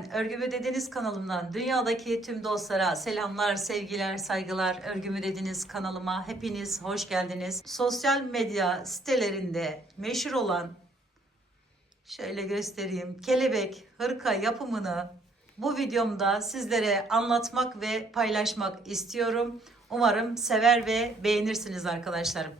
Ben Örgü mü Dediniz kanalımdan dünyadaki tüm dostlara selamlar, sevgiler, saygılar. Örgü mü Dediniz kanalıma hepiniz hoş geldiniz. Sosyal medya sitelerinde meşhur olan, şöyle göstereyim, kelebek hırka yapımını bu videomda sizlere anlatmak ve paylaşmak istiyorum. Umarım sever ve beğenirsiniz arkadaşlarım.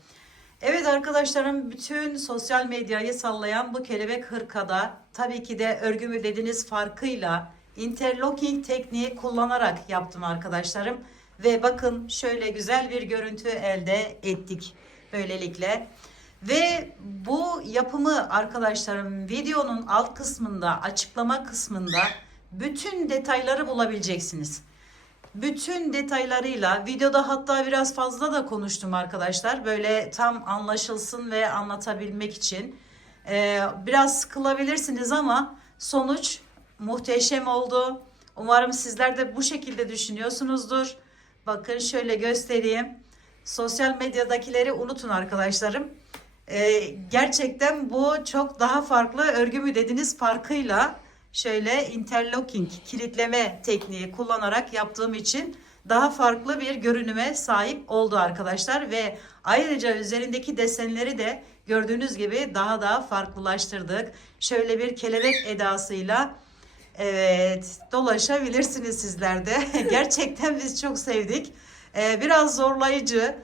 Evet arkadaşlarım, bütün sosyal medyayı sallayan bu kelebek hırkada tabii ki de örgü mü dediniz farkıyla interlocking tekniği kullanarak yaptım arkadaşlarım. Ve bakın şöyle güzel bir görüntü elde ettik böylelikle. Ve bu yapımı arkadaşlarım videonun alt kısmında, açıklama kısmında bütün detayları bulabileceksiniz. Bütün detaylarıyla videoda, hatta biraz fazla da konuştum arkadaşlar. Böyle tam anlaşılsın ve anlatabilmek için. Biraz sıkılabilirsiniz ama sonuç muhteşem oldu. Umarım sizler de bu şekilde düşünüyorsunuzdur. Bakın şöyle göstereyim. Sosyal medyadakileri unutun arkadaşlarım. Gerçekten bu çok daha farklı, örgü mü dediniz farkıyla şöyle interlocking kilitleme tekniği kullanarak yaptığım için daha farklı bir görünüme sahip oldu arkadaşlar. Ve ayrıca üzerindeki desenleri de gördüğünüz gibi daha da farklılaştırdık. Şöyle bir kelebek edasıyla evet dolaşabilirsiniz sizler de. Gerçekten biz çok sevdik. Biraz zorlayıcı,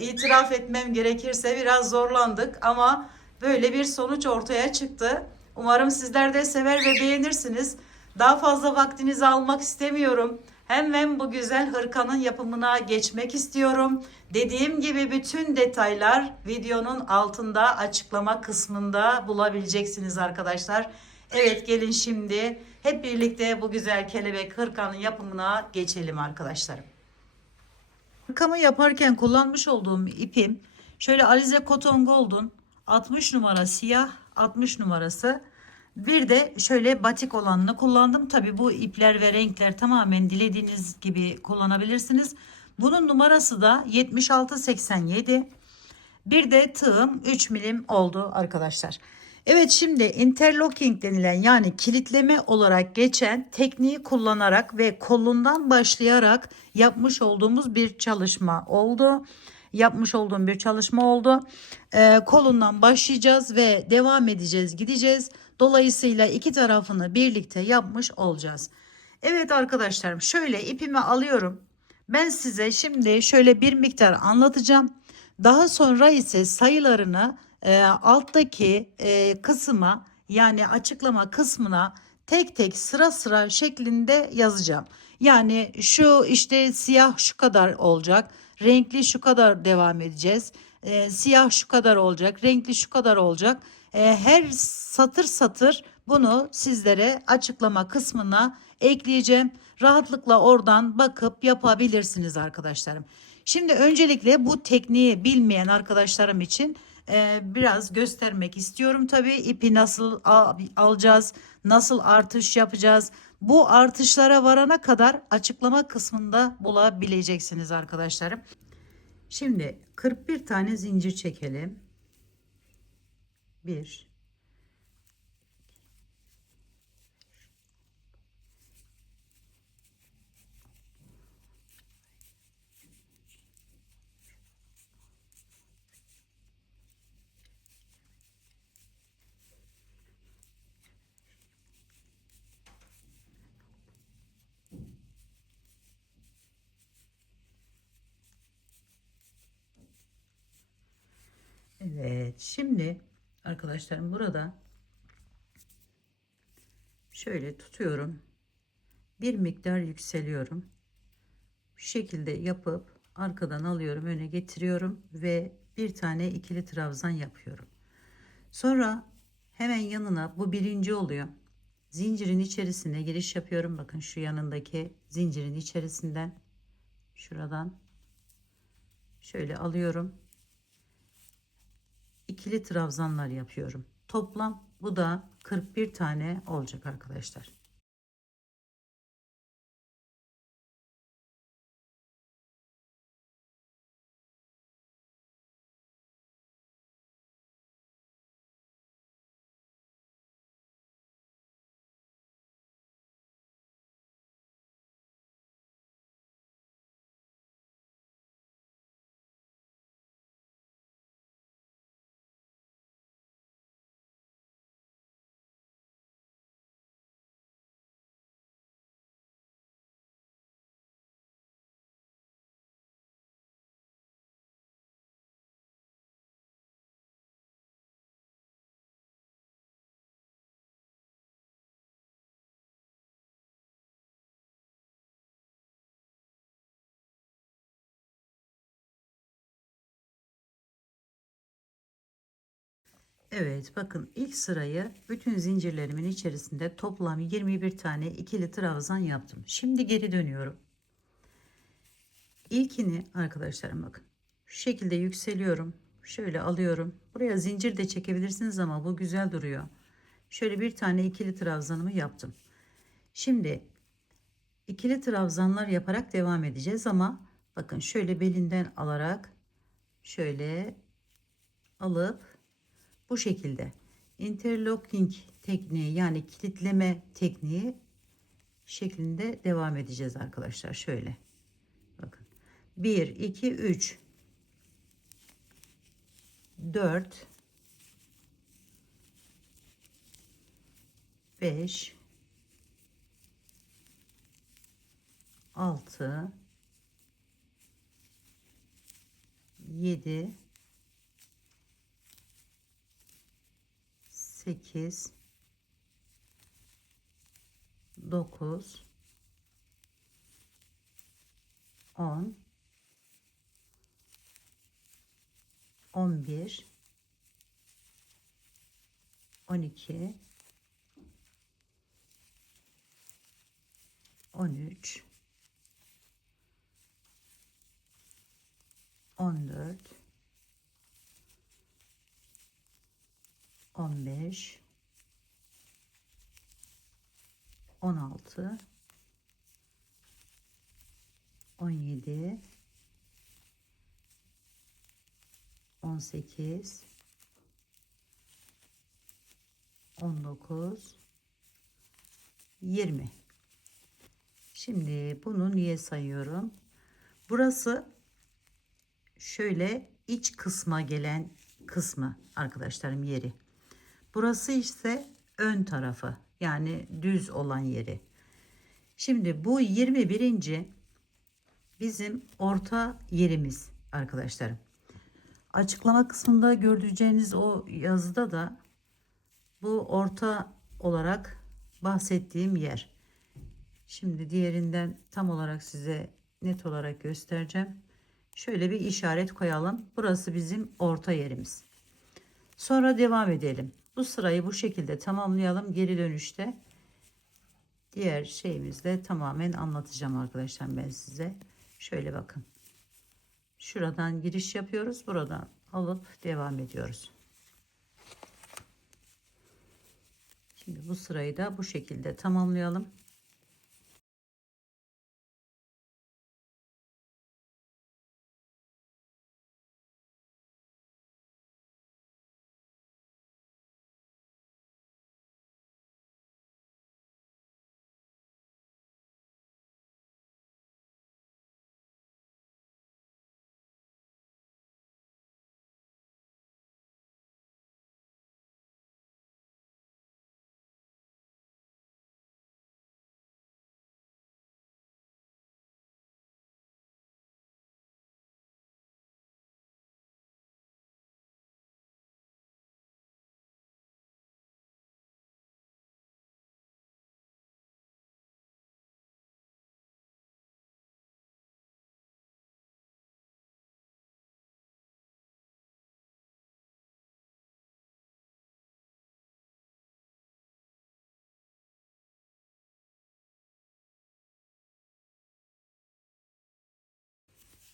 itiraf etmem gerekirse biraz zorlandık ama böyle bir sonuç ortaya çıktı. Umarım sizler de sever ve beğenirsiniz. Daha fazla vaktinizi almak istemiyorum. Hemen bu güzel hırkanın yapımına geçmek istiyorum. Dediğim gibi bütün detaylar videonun altında açıklama kısmında bulabileceksiniz arkadaşlar. Evet, gelin şimdi hep birlikte bu güzel kelebek hırkanın yapımına geçelim arkadaşlarım. Hırkamı yaparken kullanmış olduğum ipim şöyle Alize Cotton Gold'un 60 numara siyah, 60 numarası. Bir de şöyle batik olanını kullandım. Tabi bu ipler ve renkler tamamen dilediğiniz gibi kullanabilirsiniz. Bunun numarası da 7687. Bir de tığım 3 milim oldu arkadaşlar. Evet, şimdi interlocking denilen yani kilitleme olarak geçen tekniği kullanarak ve kolundan başlayarak yapmış olduğumuz bir çalışma oldu. Yapmış olduğum bir çalışma oldu. Kolundan başlayacağız ve devam edeceğiz, gideceğiz. Dolayısıyla iki tarafını birlikte yapmış olacağız. Evet arkadaşlarım, şöyle ipimi alıyorum. Ben size şimdi şöyle bir miktar anlatacağım. Daha sonra ise sayılarını alttaki kısma, yani açıklama kısmına tek tek sıra sıra şeklinde yazacağım. Yani şu işte siyah şu kadar olacak, renkli şu kadar devam edeceğiz. Siyah şu kadar olacak, renkli şu kadar olacak. Her satır satır bunu sizlere açıklama kısmına ekleyeceğim. Rahatlıkla oradan bakıp yapabilirsiniz arkadaşlarım. Şimdi öncelikle bu tekniği bilmeyen arkadaşlarım için biraz göstermek istiyorum. Tabii ipi nasıl alacağız, nasıl artış yapacağız. Bu artışlara varana kadar açıklama kısmında bulabileceksiniz arkadaşlarım. Şimdi 41 tane zincir çekelim. 1, evet, şimdi arkadaşlarım burada şöyle tutuyorum. Bir miktar yükseliyorum. Bu şekilde yapıp arkadan alıyorum, öne getiriyorum ve bir tane ikili trabzan yapıyorum. Sonra hemen yanına, bu birinci oluyor, zincirin içerisine giriş yapıyorum. Bakın şu yanındaki zincirin içerisinden şuradan şöyle alıyorum. İkili trabzanlar yapıyorum. Toplam bu da 41 tane olacak arkadaşlar. Evet, bakın ilk sırayı bütün zincirlerimin içerisinde toplam 21 tane ikili trabzan yaptım. Şimdi geri dönüyorum. İlkini arkadaşlarım bakın şu şekilde yükseliyorum. Şöyle alıyorum. Buraya zincir de çekebilirsiniz ama bu güzel duruyor. Şöyle bir tane ikili trabzanımı yaptım. Şimdi ikili trabzanlar yaparak devam edeceğiz ama bakın şöyle belinden alarak şöyle alıp bu şekilde interlocking tekniği yani kilitleme tekniği şeklinde devam edeceğiz arkadaşlar. Şöyle bakın 1 2 3 4 5 6 7 8 9 10 11 12 13 14 15 16 17 18 19 20. Şimdi bunu niye sayıyorum? Burası şöyle iç kısma gelen kısmı arkadaşlarım yeri. Burası ise ön tarafı yani düz olan yeri. Şimdi bu 21. bizim orta yerimiz arkadaşlarım. Açıklama kısmında göreceğiniz o yazıda da bu orta olarak bahsettiğim yer. Şimdi diğerinden tam olarak size net olarak göstereceğim. Şöyle bir işaret koyalım. Burası bizim orta yerimiz. Sonra devam edelim. Bu sırayı bu şekilde tamamlayalım. Geri dönüşte diğer şeyimizle tamamen anlatacağım arkadaşlar ben size. Şöyle bakın. Şuradan giriş yapıyoruz. Buradan alıp devam ediyoruz. Şimdi bu sırayı da bu şekilde tamamlayalım.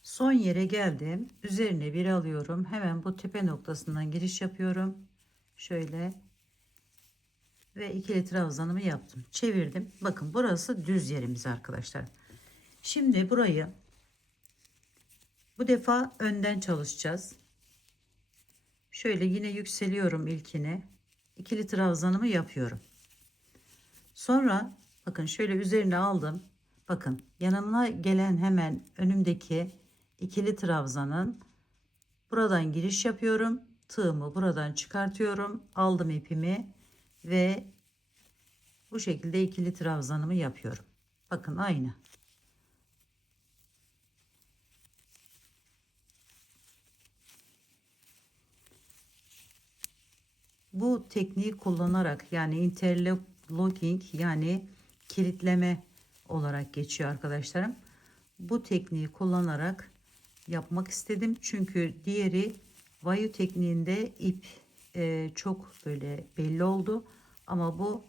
Son yere geldim. Üzerine bir alıyorum. Hemen bu tepe noktasından giriş yapıyorum. Şöyle ve ikili trabzanımı yaptım. Çevirdim. Bakın burası düz yerimiz arkadaşlar. Şimdi burayı bu defa önden çalışacağız. Şöyle yine yükseliyorum ilkine. İkili trabzanımı yapıyorum. Sonra bakın şöyle üzerine aldım. Bakın yanına gelen hemen önümdeki ikili trabzanın buradan giriş yapıyorum. Tığımı buradan çıkartıyorum. Aldım ipimi ve bu şekilde ikili trabzanımı yapıyorum. Bakın aynı. Bu tekniği kullanarak yani interlocking yani kilitleme olarak geçiyor arkadaşlarım. Bu tekniği kullanarak yapmak istedim. Çünkü diğeri vayu tekniğinde ip çok böyle belli oldu. Ama bu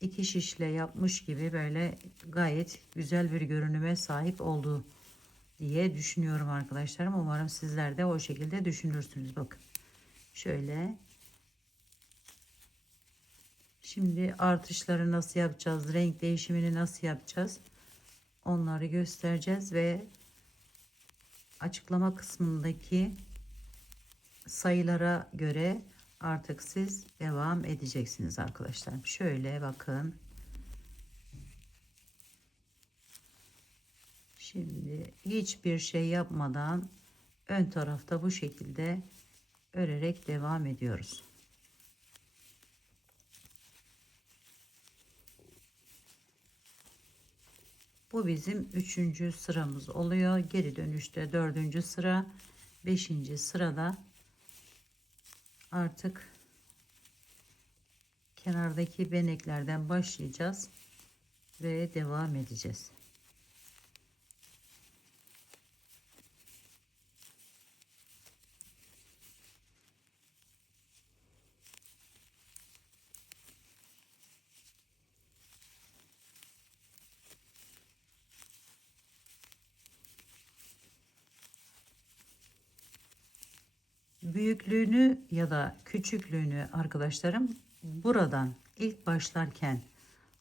iki şişle yapmış gibi böyle gayet güzel bir görünüme sahip oldu diye düşünüyorum arkadaşlarım. Umarım sizler de o şekilde düşünürsünüz. Bakın şöyle. Şimdi artışları nasıl yapacağız? Renk değişimini nasıl yapacağız? Onları göstereceğiz ve açıklama kısmındaki sayılara göre artık siz devam edeceksiniz arkadaşlar. Şöyle bakın. Şimdi hiçbir şey yapmadan ön tarafta bu şekilde örerek devam ediyoruz. Bu bizim 3. sıramız oluyor. Geri dönüşte 4. sıra, 5. sırada artık kenardaki beneklerden başlayacağız ve devam edeceğiz. Büyüklüğünü ya da küçüklüğünü arkadaşlarım buradan ilk başlarken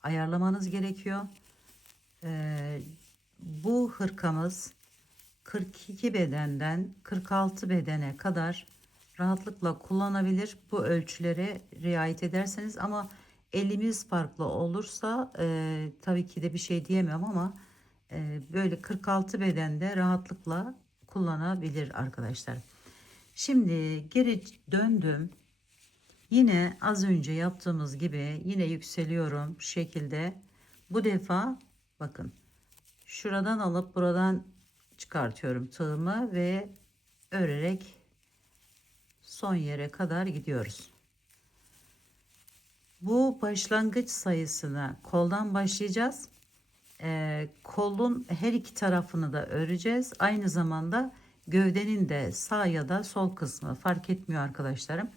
ayarlamanız gerekiyor. Bu hırkamız 42 bedenden 46 bedene kadar rahatlıkla kullanabilir. Bu ölçülere riayet ederseniz, ama elimiz farklı olursa tabii ki de bir şey diyemem, ama böyle 46 bedende rahatlıkla kullanabilir arkadaşlar. Şimdi geri döndüm. Yine az önce yaptığımız gibi yine yükseliyorum şu şekilde. Bu defa bakın şuradan alıp buradan çıkartıyorum tığımı ve örerek son yere kadar gidiyoruz. Bu başlangıç sayısına koldan başlayacağız. Kolun her iki tarafını da öreceğiz. Aynı zamanda gövdenin de sağ ya da sol kısmı fark etmiyor arkadaşlarım.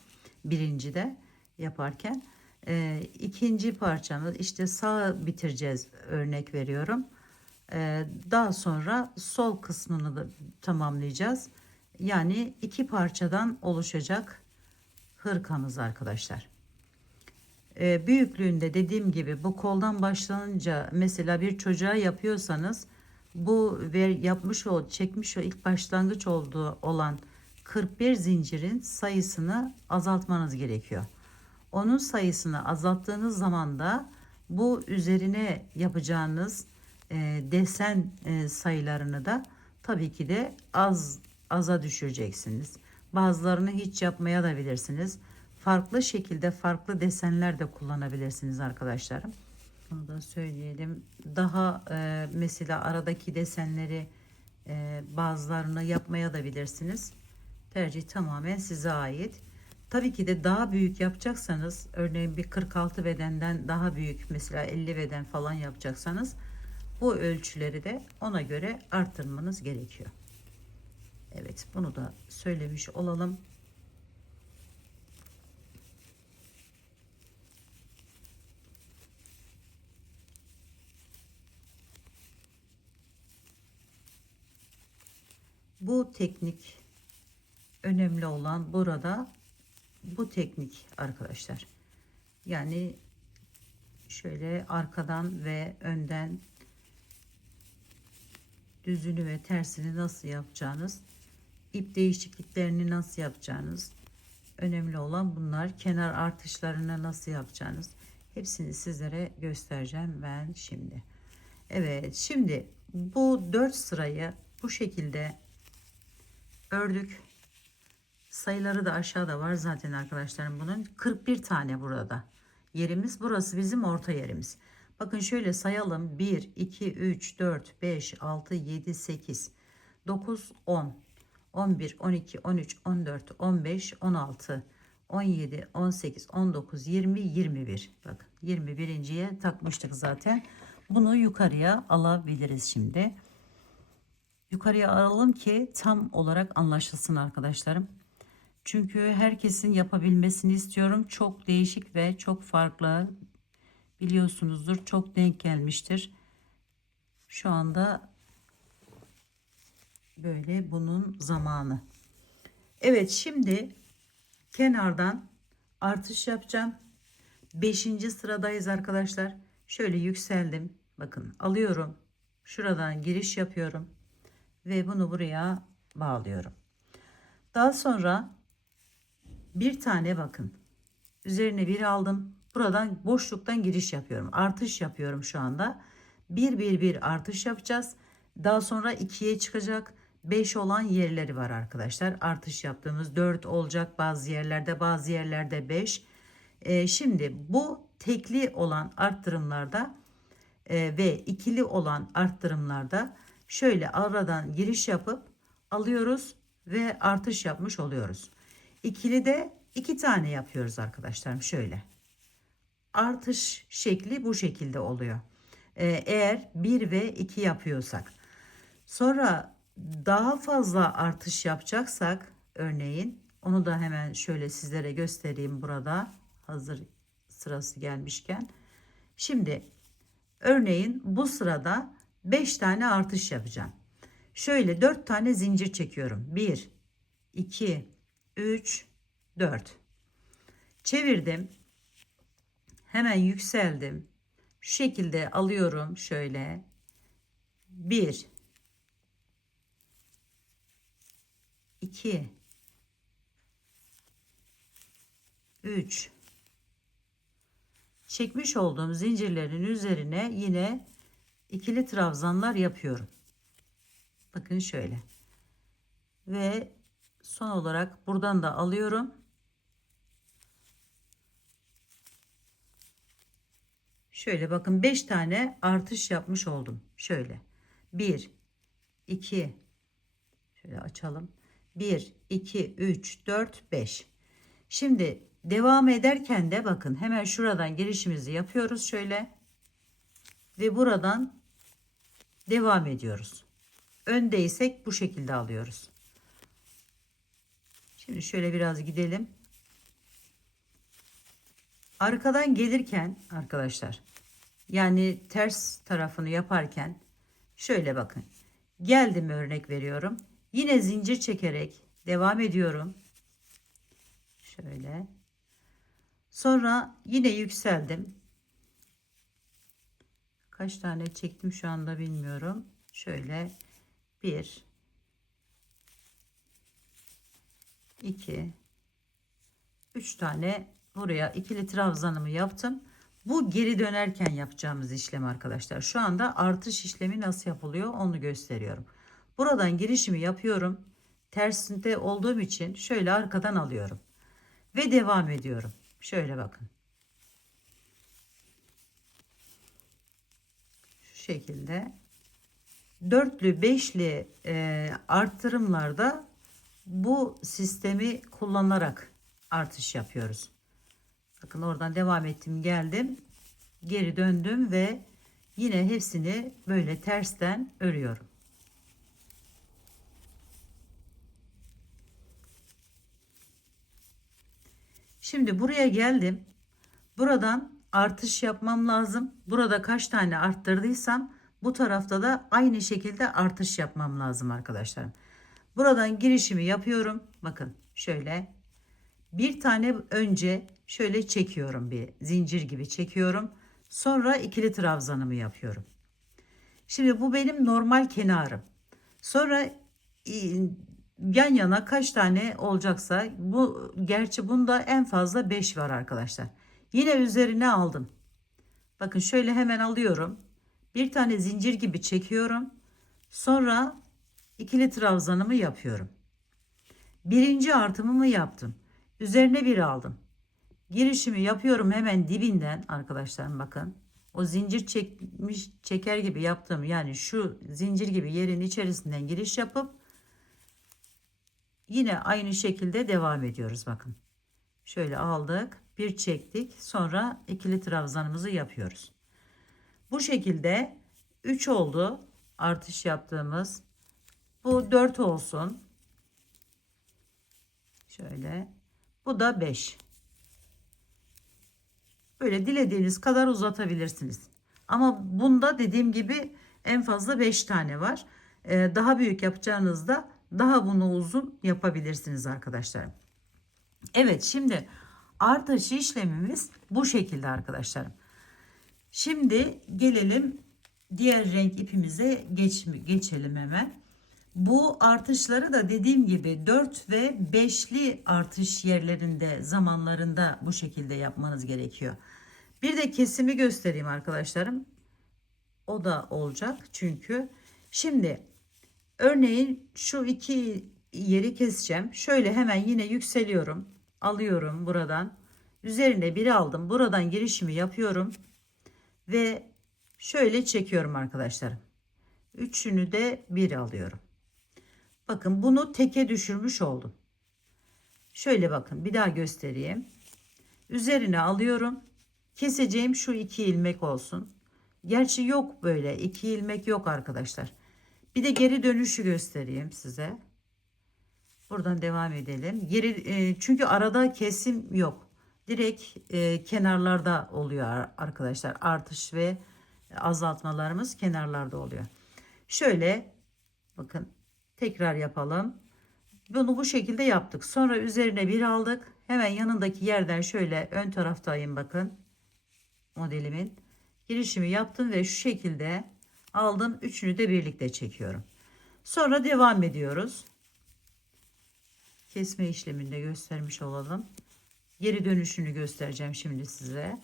Birinci de yaparken ikinci parçamız işte sağ bitireceğiz, örnek veriyorum. Daha sonra sol kısmını da tamamlayacağız. Yani iki parçadan oluşacak hırkamız arkadaşlar. Büyüklüğünde dediğim gibi bu koldan başlanınca, mesela bir çocuğa yapıyorsanız bu ve yapmış ol çekmiş o ilk başlangıç olduğu olan 41 zincirin sayısını azaltmanız gerekiyor. Onun sayısını azalttığınız zaman da bu üzerine yapacağınız desen sayılarını da tabii ki de aza düşüreceksiniz. Bazılarını hiç yapmaya da bilirsiniz. Farklı şekilde farklı desenler de kullanabilirsiniz arkadaşlarım. Onu da söyleyelim. Daha mesela aradaki desenleri bazılarını yapmaya da bilirsiniz. Tercih tamamen size ait. Tabii ki de daha büyük yapacaksanız, örneğin bir 46 bedenden daha büyük, mesela 50 beden falan yapacaksanız bu ölçüleri de ona göre arttırmanız gerekiyor. Evet, bunu da söylemiş olalım. Bu teknik önemli olan burada, bu teknik arkadaşlar. Yani şöyle arkadan ve önden düzünü ve tersini nasıl yapacağınız, ip değişikliklerini nasıl yapacağınız, önemli olan bunlar. Kenar artışlarını nasıl yapacağınız, hepsini sizlere göstereceğim ben şimdi. Evet, şimdi bu 4 sırayı bu şekilde ördük. Sayıları da aşağıda var zaten arkadaşlarım bunun. 41 tane burada yerimiz. Burası bizim orta yerimiz. Bakın şöyle sayalım. 1, 2, 3, 4, 5, 6, 7, 8, 9, 10, 11, 12, 13, 14, 15, 16, 17, 18, 19, 20, 21. Bakın 21.'ye takmıştık zaten. Bunu yukarıya alabiliriz şimdi. Yukarıya alalım ki tam olarak anlaşılsın arkadaşlarım. Çünkü herkesin yapabilmesini istiyorum. Çok değişik ve çok farklı. Biliyorsunuzdur, çok denk gelmiştir. Şu anda böyle bunun zamanı. Evet, şimdi kenardan artış yapacağım. 5. sıradayız arkadaşlar. Şöyle yükseldim. Bakın alıyorum. Şuradan giriş yapıyorum. Ve bunu buraya bağlıyorum. Daha sonra bir tane bakın. Üzerine bir aldım. Buradan boşluktan giriş yapıyorum. Artış yapıyorum şu anda. Bir artış yapacağız. Daha sonra 2'ye çıkacak. 5 olan yerleri var arkadaşlar. Artış yaptığımız 4 olacak bazı yerlerde 5. Şimdi bu tekli olan arttırımlarda ve ikili olan arttırımlarda şöyle aradan giriş yapıp alıyoruz ve artış yapmış oluyoruz. İkili de 2 tane yapıyoruz arkadaşlarım, şöyle. Artış şekli bu şekilde oluyor. Eğer 1 ve 2 yapıyorsak. Sonra daha fazla artış yapacaksak örneğin, onu da hemen şöyle sizlere göstereyim burada, hazır sırası gelmişken. Şimdi örneğin bu sırada 5 tane artış yapacağım. Şöyle 4 tane zincir çekiyorum. 1, 2, 3, 4. Çevirdim. Hemen yükseldim. Şu şekilde alıyorum şöyle. 1, 2, 3. Çekmiş olduğum zincirlerin üzerine yine ikili trabzanlar yapıyorum. Bakın şöyle. Ve son olarak buradan da alıyorum. Şöyle bakın 5 tane artış yapmış oldum. Şöyle. 1, 2, şöyle açalım. 1, 2, 3, 4, 5. Şimdi devam ederken de bakın hemen şuradan girişimizi yapıyoruz şöyle. Ve buradan devam ediyoruz. Öndeysek bu şekilde alıyoruz. Şimdi şöyle biraz gidelim. Arkadan gelirken arkadaşlar, yani ters tarafını yaparken şöyle bakın. Geldim, örnek veriyorum. Yine zincir çekerek devam ediyorum. Şöyle. Sonra yine yükseldim. Kaç tane çektim şu anda bilmiyorum. Şöyle 1, 2, 3 tane buraya ikili trabzanımı yaptım. Bu geri dönerken yapacağımız işlem arkadaşlar. Şu anda artış işlemi nasıl yapılıyor onu gösteriyorum. Buradan girişimi yapıyorum. Tersinde olduğum için şöyle arkadan alıyorum. Ve devam ediyorum. Şöyle bakın. Şu şekilde. Dörtlü, beşli arttırımlarda bu sistemi kullanarak artış yapıyoruz. Bakın oradan devam ettim, geldim, geri döndüm ve yine hepsini böyle tersten örüyorum. Şimdi buraya geldim. Buradan artış yapmam lazım. Burada kaç tane arttırdıysam bu tarafta da aynı şekilde artış yapmam lazım arkadaşlar. Buradan girişimi yapıyorum. Bakın şöyle bir tane önce şöyle çekiyorum, bir zincir gibi çekiyorum. Sonra ikili trabzanımı yapıyorum. Şimdi bu benim normal kenarım. Sonra yan yana kaç tane olacaksa, bu gerçi bunda en fazla 5 var arkadaşlar. Yine üzerine aldım. Bakın şöyle hemen alıyorum. Bir tane zincir gibi çekiyorum. Sonra ikili trabzanımı yapıyorum. Birinci artımımı yaptım. Üzerine bir aldım. Girişimi yapıyorum hemen dibinden arkadaşlar, bakın. O zincir çeker gibi yaptığım, yani şu zincir gibi yerin içerisinden giriş yapıp yine aynı şekilde devam ediyoruz. Bakın. Şöyle aldık, bir çektik, sonra ikili trabzanımızı yapıyoruz. Bu şekilde 3 oldu artış yaptığımız. Bu 4 olsun. Şöyle. Bu da 5. Böyle dilediğiniz kadar uzatabilirsiniz. Ama bunda dediğim gibi en fazla 5 tane var. Daha büyük yapacağınızda daha bunu uzun yapabilirsiniz arkadaşlar. Evet, şimdi artışı işlemimiz bu şekilde arkadaşlarım. Şimdi gelelim diğer renk ipimize geçelim hemen. Bu artışları da dediğim gibi 4 ve 5'li artış yerlerinde, zamanlarında bu şekilde yapmanız gerekiyor. Bir de kesimi göstereyim arkadaşlarım. O da olacak çünkü. Şimdi örneğin şu iki yeri keseceğim. Şöyle hemen yine yükseliyorum. Alıyorum buradan. Üzerine bir aldım. Buradan girişimi yapıyorum. Ve şöyle çekiyorum arkadaşlarım. Üçünü de bir alıyorum. Bakın bunu teke düşürmüş oldum. Şöyle bakın bir daha göstereyim. Üzerine alıyorum. Keseceğim şu 2 ilmek olsun. Gerçi yok, böyle 2 ilmek yok arkadaşlar. Bir de geri dönüşü göstereyim size. Buradan devam edelim. Çünkü arada kesim yok. Direkt kenarlarda oluyor arkadaşlar. Artış ve azaltmalarımız kenarlarda oluyor. Şöyle bakın, tekrar yapalım. Bunu bu şekilde yaptık. Sonra üzerine bir aldık. Hemen yanındaki yerden şöyle ön taraftayım bakın. Modelimin girişimi yaptım ve şu şekilde aldım. Üçünü de birlikte çekiyorum. Sonra devam ediyoruz. Kesme işleminde göstermiş olalım. Geri dönüşünü göstereceğim şimdi size.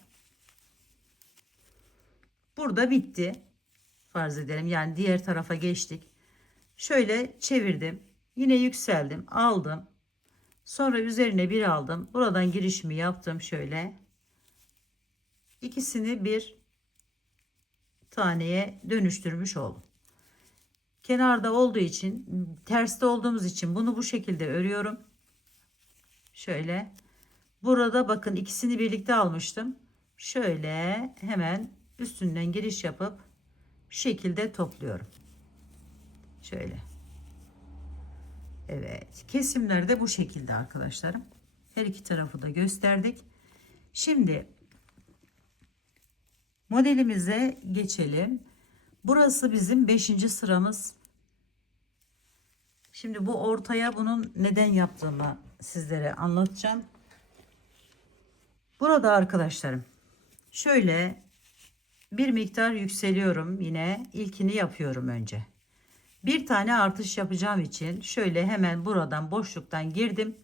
Burada bitti. Farz edelim. Yani diğer tarafa geçtik. Şöyle çevirdim. Yine yükseldim. Aldım. Sonra üzerine bir aldım. Buradan girişimi yaptım şöyle. İkisini bir taneye dönüştürmüş oldum. Kenarda olduğu için, terste olduğumuz için bunu bu şekilde örüyorum. Şöyle. Burada bakın ikisini birlikte almıştım. Şöyle hemen üstünden giriş yapıp şu şekilde topluyorum. Şöyle. Evet. Kesimler de bu şekilde arkadaşlarım. Her iki tarafı da gösterdik. Şimdi modelimize geçelim. Burası bizim 5. sıramız. Şimdi bu ortaya bunun neden yaptığımı sizlere anlatacağım. Burada arkadaşlarım şöyle bir miktar yükseliyorum. Yine ilkini yapıyorum önce. Bir tane artış yapacağım için şöyle hemen buradan boşluktan girdim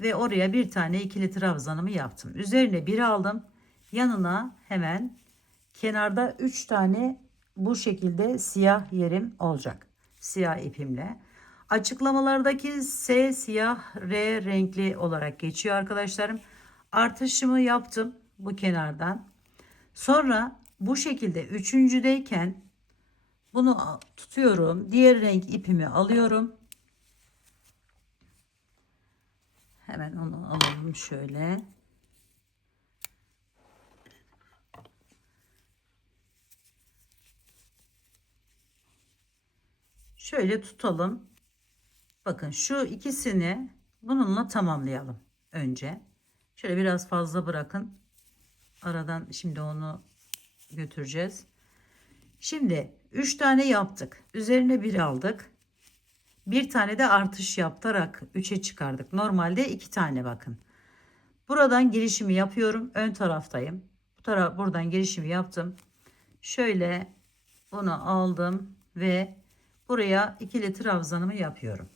ve oraya bir tane ikili trabzanımı yaptım. Üzerine bir aldım. Yanına hemen kenarda 3 tane bu şekilde siyah yerim olacak. Siyah ipimle. Açıklamalardaki S siyah, R renkli olarak geçiyor arkadaşlarım. Artışımı yaptım bu kenardan. Sonra bu şekilde üçüncüdeyken bunu tutuyorum. Diğer renk ipimi alıyorum. Hemen onu alalım şöyle. Şöyle tutalım. Bakın şu ikisini bununla tamamlayalım önce. Şöyle biraz fazla bırakın. Aradan şimdi onu götüreceğiz. Şimdi 3 tane yaptık. Üzerine bir aldık. Bir tane de artış yaptırarak 3'e çıkardık. Normalde 2 tane bakın. Buradan girişimi yapıyorum. Ön taraftayım. Buradan girişimi yaptım. Şöyle bunu aldım ve buraya ikili trabzanımı yapıyorum.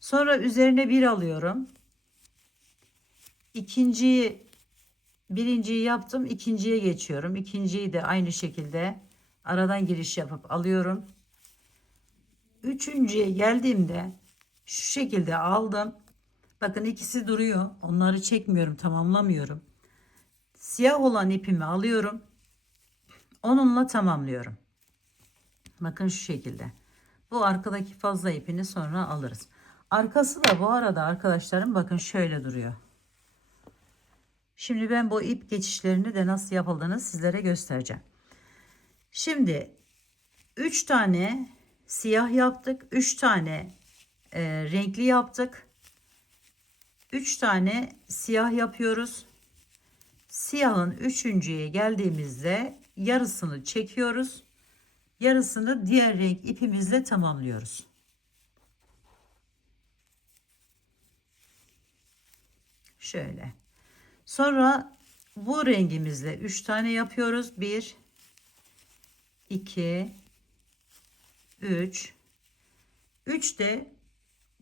Sonra üzerine bir alıyorum. Birinciyi yaptım. İkinciye geçiyorum. İkinciyi de aynı şekilde aradan giriş yapıp alıyorum. Üçüncüye geldiğimde şu şekilde aldım. Bakın ikisi duruyor. Onları çekmiyorum, tamamlamıyorum. Siyah olan ipimi alıyorum. Onunla tamamlıyorum. Bakın şu şekilde. Bu arkadaki fazla ipini sonra alırız. Arkası da bu arada arkadaşlarım bakın şöyle duruyor. Şimdi ben bu ip geçişlerini de nasıl yapıldığını sizlere göstereceğim. Şimdi 3 tane siyah yaptık. 3 tane renkli yaptık. 3 tane siyah yapıyoruz. Siyahın üçüncüye geldiğimizde yarısını çekiyoruz. Yarısını diğer renk ipimizle tamamlıyoruz. Şöyle. Sonra bu rengimizle 3 tane yapıyoruz. 1 2 3 3 de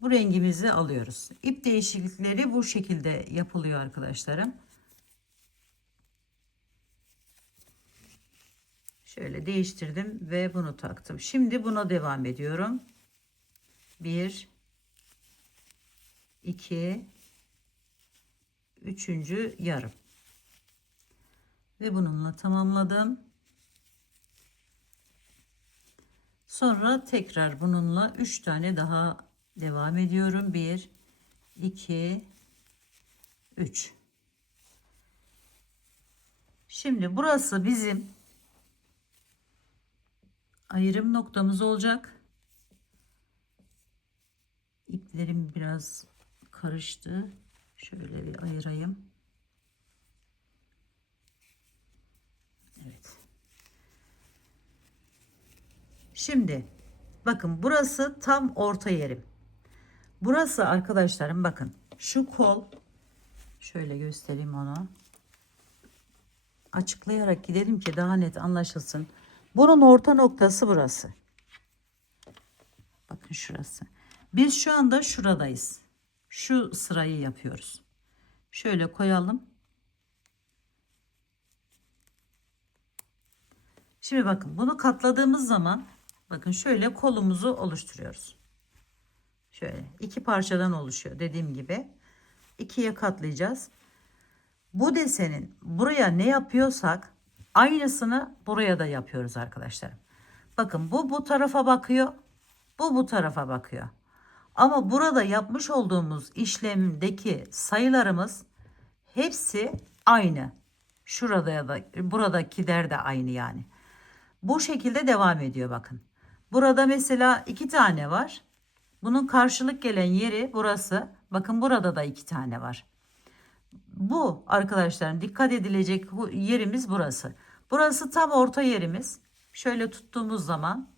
bu rengimizi alıyoruz. İp değişiklikleri bu şekilde yapılıyor arkadaşlarım. Şöyle değiştirdim ve bunu taktım. Şimdi buna devam ediyorum. 1 2 üçüncü yarım ve bununla tamamladım. Sonra tekrar bununla 3 tane daha devam ediyorum. 1 2 3. Şimdi burası bizim ayrım noktamız olacak. İplerim biraz karıştı. Şöyle bir ayırayım. Evet. Şimdi bakın burası tam orta yerim. Burası arkadaşlarım bakın şu kol, şöyle göstereyim onu. Açıklayarak gidelim ki daha net anlaşılsın. Bunun orta noktası burası. Bakın şurası. Biz şu anda şuradayız. Şu sırayı yapıyoruz. Şöyle koyalım. Şimdi bakın bunu katladığımız zaman bakın şöyle kolumuzu oluşturuyoruz. Şöyle iki parçadan oluşuyor dediğim gibi. İkiye katlayacağız. Bu desenin buraya ne yapıyorsak aynısını buraya da yapıyoruz arkadaşlarım. Bakın bu tarafa bakıyor. Bu tarafa bakıyor. Ama burada yapmış olduğumuz işlemdeki sayılarımız hepsi aynı. Şurada ya da buradakiler de aynı yani. Bu şekilde devam ediyor bakın. Burada mesela 2 tane var. Bunun karşılık gelen yeri burası. Bakın burada da 2 tane var. Bu arkadaşlar dikkat edilecek yerimiz burası. Burası tam orta yerimiz. Şöyle tuttuğumuz zaman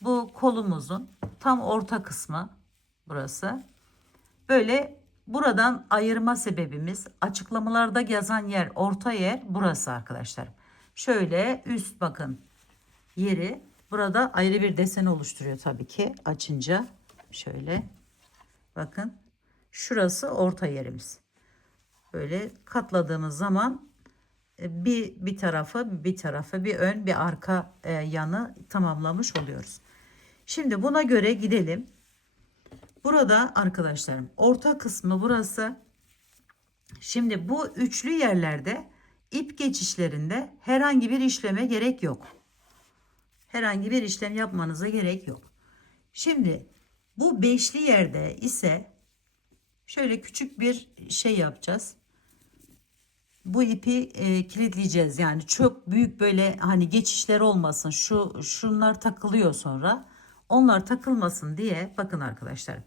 bu kolumuzun tam orta kısmı burası. Böyle buradan ayırma sebebimiz açıklamalarda yazan yer, orta yer burası arkadaşlar. Şöyle üst bakın yeri burada ayrı bir desen oluşturuyor tabii ki açınca. Şöyle bakın şurası orta yerimiz. Böyle katladığımız zaman bir tarafı bir ön bir arka yanı tamamlamış oluyoruz. Şimdi buna göre gidelim. Burada arkadaşlarım orta kısmı burası. Şimdi bu üçlü yerlerde ip geçişlerinde herhangi bir işleme gerek yok. Herhangi bir işlem yapmanıza gerek yok. Şimdi bu beşli yerde ise şöyle küçük bir şey yapacağız. Bu ipi kilitleyeceğiz. Yani çok büyük böyle hani geçişler olmasın. Şunlar takılıyor sonra. Onlar takılmasın diye bakın arkadaşlar.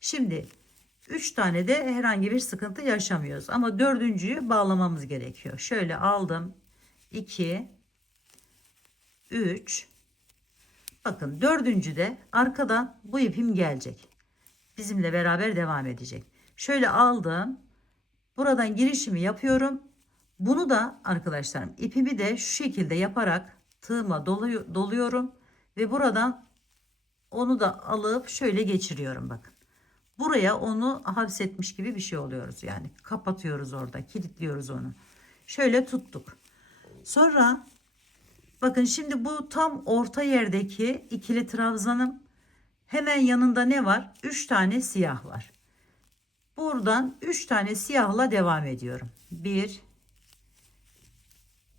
Şimdi 3 tane de herhangi bir sıkıntı yaşamıyoruz. Ama dördüncüyü bağlamamız gerekiyor. Şöyle aldım. 2 3. Bakın dördüncü de arkadan bu ipim gelecek. Bizimle beraber devam edecek. Şöyle aldım. Buradan girişimi yapıyorum. Bunu da arkadaşlarım ipimi de şu şekilde yaparak tığıma doluyorum. Ve buradan onu da alıp şöyle geçiriyorum bakın. Buraya onu hapsetmiş gibi bir şey oluyoruz yani. Kapatıyoruz orada, kilitliyoruz onu. Şöyle tuttuk. Sonra bakın şimdi bu tam orta yerdeki ikili trabzanım. Hemen yanında ne var? 3 tane siyah var. Buradan 3 tane siyahla devam ediyorum. 1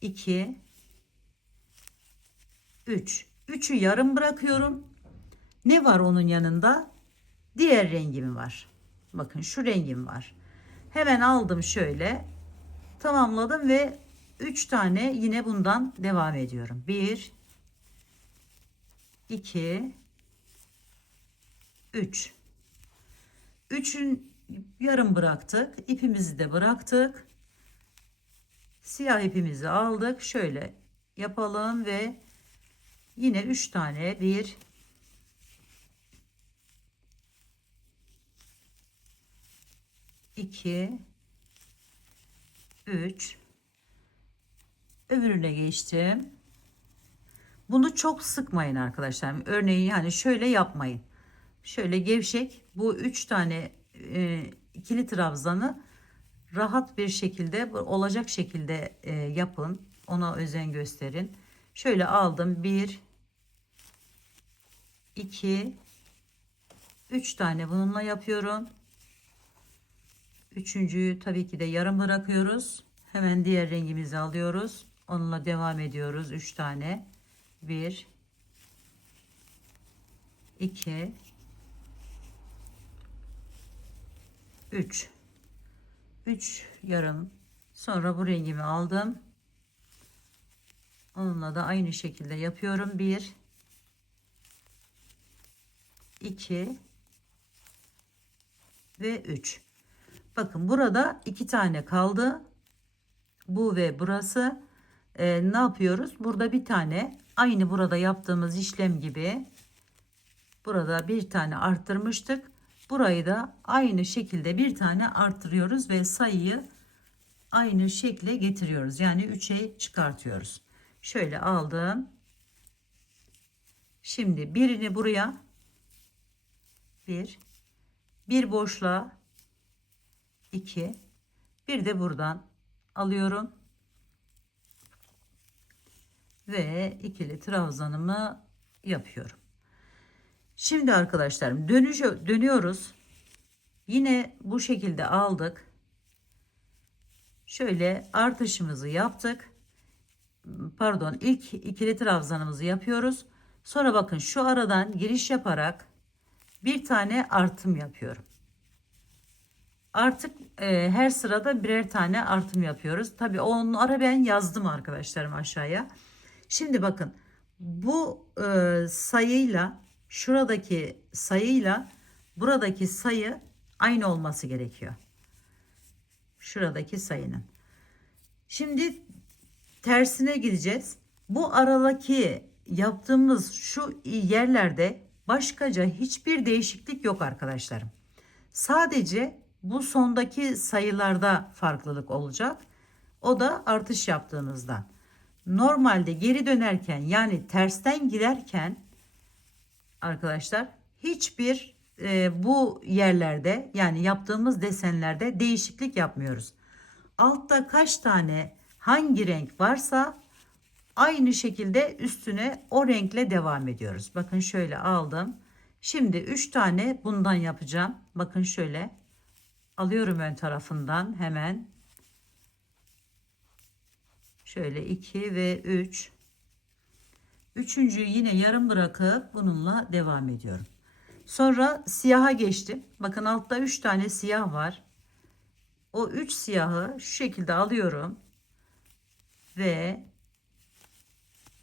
2 3. 3'ü yarım bırakıyorum. Ne var onun yanında? Diğer rengim var. Bakın şu rengim var. Hemen aldım şöyle. Tamamladım ve 3 tane yine bundan devam ediyorum. 1 2 3. 3'ün yarım bıraktık. İpimizi de bıraktık. Siyah ipimizi aldık. Şöyle yapalım ve yine 3 tane, 1 2 3, öbürüne geçtim. Bunu çok sıkmayın arkadaşlar. Örneğin yani şöyle yapmayın. Şöyle gevşek, bu 3 tane ikili trabzanı rahat bir şekilde olacak şekilde yapın. Ona özen gösterin. Şöyle aldım. 1 2 3 tane bununla yapıyorum. Üçüncüyü tabii ki de yarım bırakıyoruz. Hemen diğer rengimizi alıyoruz. Onunla devam ediyoruz. 3 tane. 1 2 3 yarım. Sonra bu rengimi aldım. Onunla da aynı şekilde yapıyorum. 1 2 ve 3. Bakın burada 2 tane kaldı. Bu ve burası. Ne yapıyoruz? Burada bir tane, aynı burada yaptığımız işlem gibi burada bir tane arttırmıştık. Burayı da aynı şekilde bir tane arttırıyoruz ve sayıyı aynı şekle getiriyoruz. Yani 3'e çıkartıyoruz. Şöyle aldım. Şimdi birini buraya, bir boşluğa, 2, bir de buradan alıyorum ve ikili trabzanımı yapıyorum. Şimdi arkadaşlarım dönüyoruz. Yine bu şekilde aldık. Şöyle artışımızı yaptık. Pardon, ilk ikili trabzanımızı yapıyoruz. Sonra bakın şu aradan giriş yaparak bir tane artım yapıyorum. Artık her sırada birer tane artım yapıyoruz. Tabii onları ben yazdım arkadaşlarım aşağıya. Şimdi bakın bu sayıyla şuradaki sayıyla buradaki sayı aynı olması gerekiyor. Şuradaki sayının. Şimdi tersine gideceğiz. Bu aradaki yaptığımız şu yerlerde başkaca hiçbir değişiklik yok arkadaşlarım. Sadece bu sondaki sayılarda farklılık olacak. O da artış yaptığımızda. Normalde geri dönerken yani tersten girerken arkadaşlar hiçbir bu yerlerde yani yaptığımız desenlerde değişiklik yapmıyoruz. Altta kaç tane hangi renk varsa aynı şekilde üstüne o renkle devam ediyoruz. Bakın şöyle aldım. Şimdi 3 tane bundan yapacağım. Bakın şöyle alıyorum ön tarafından hemen. Şöyle 2 ve 3. Üçüncüyü yine yarım bırakıp bununla devam ediyorum. Sonra siyaha geçtim. Bakın altta 3 tane siyah var. O 3 siyahı şu şekilde alıyorum. Ve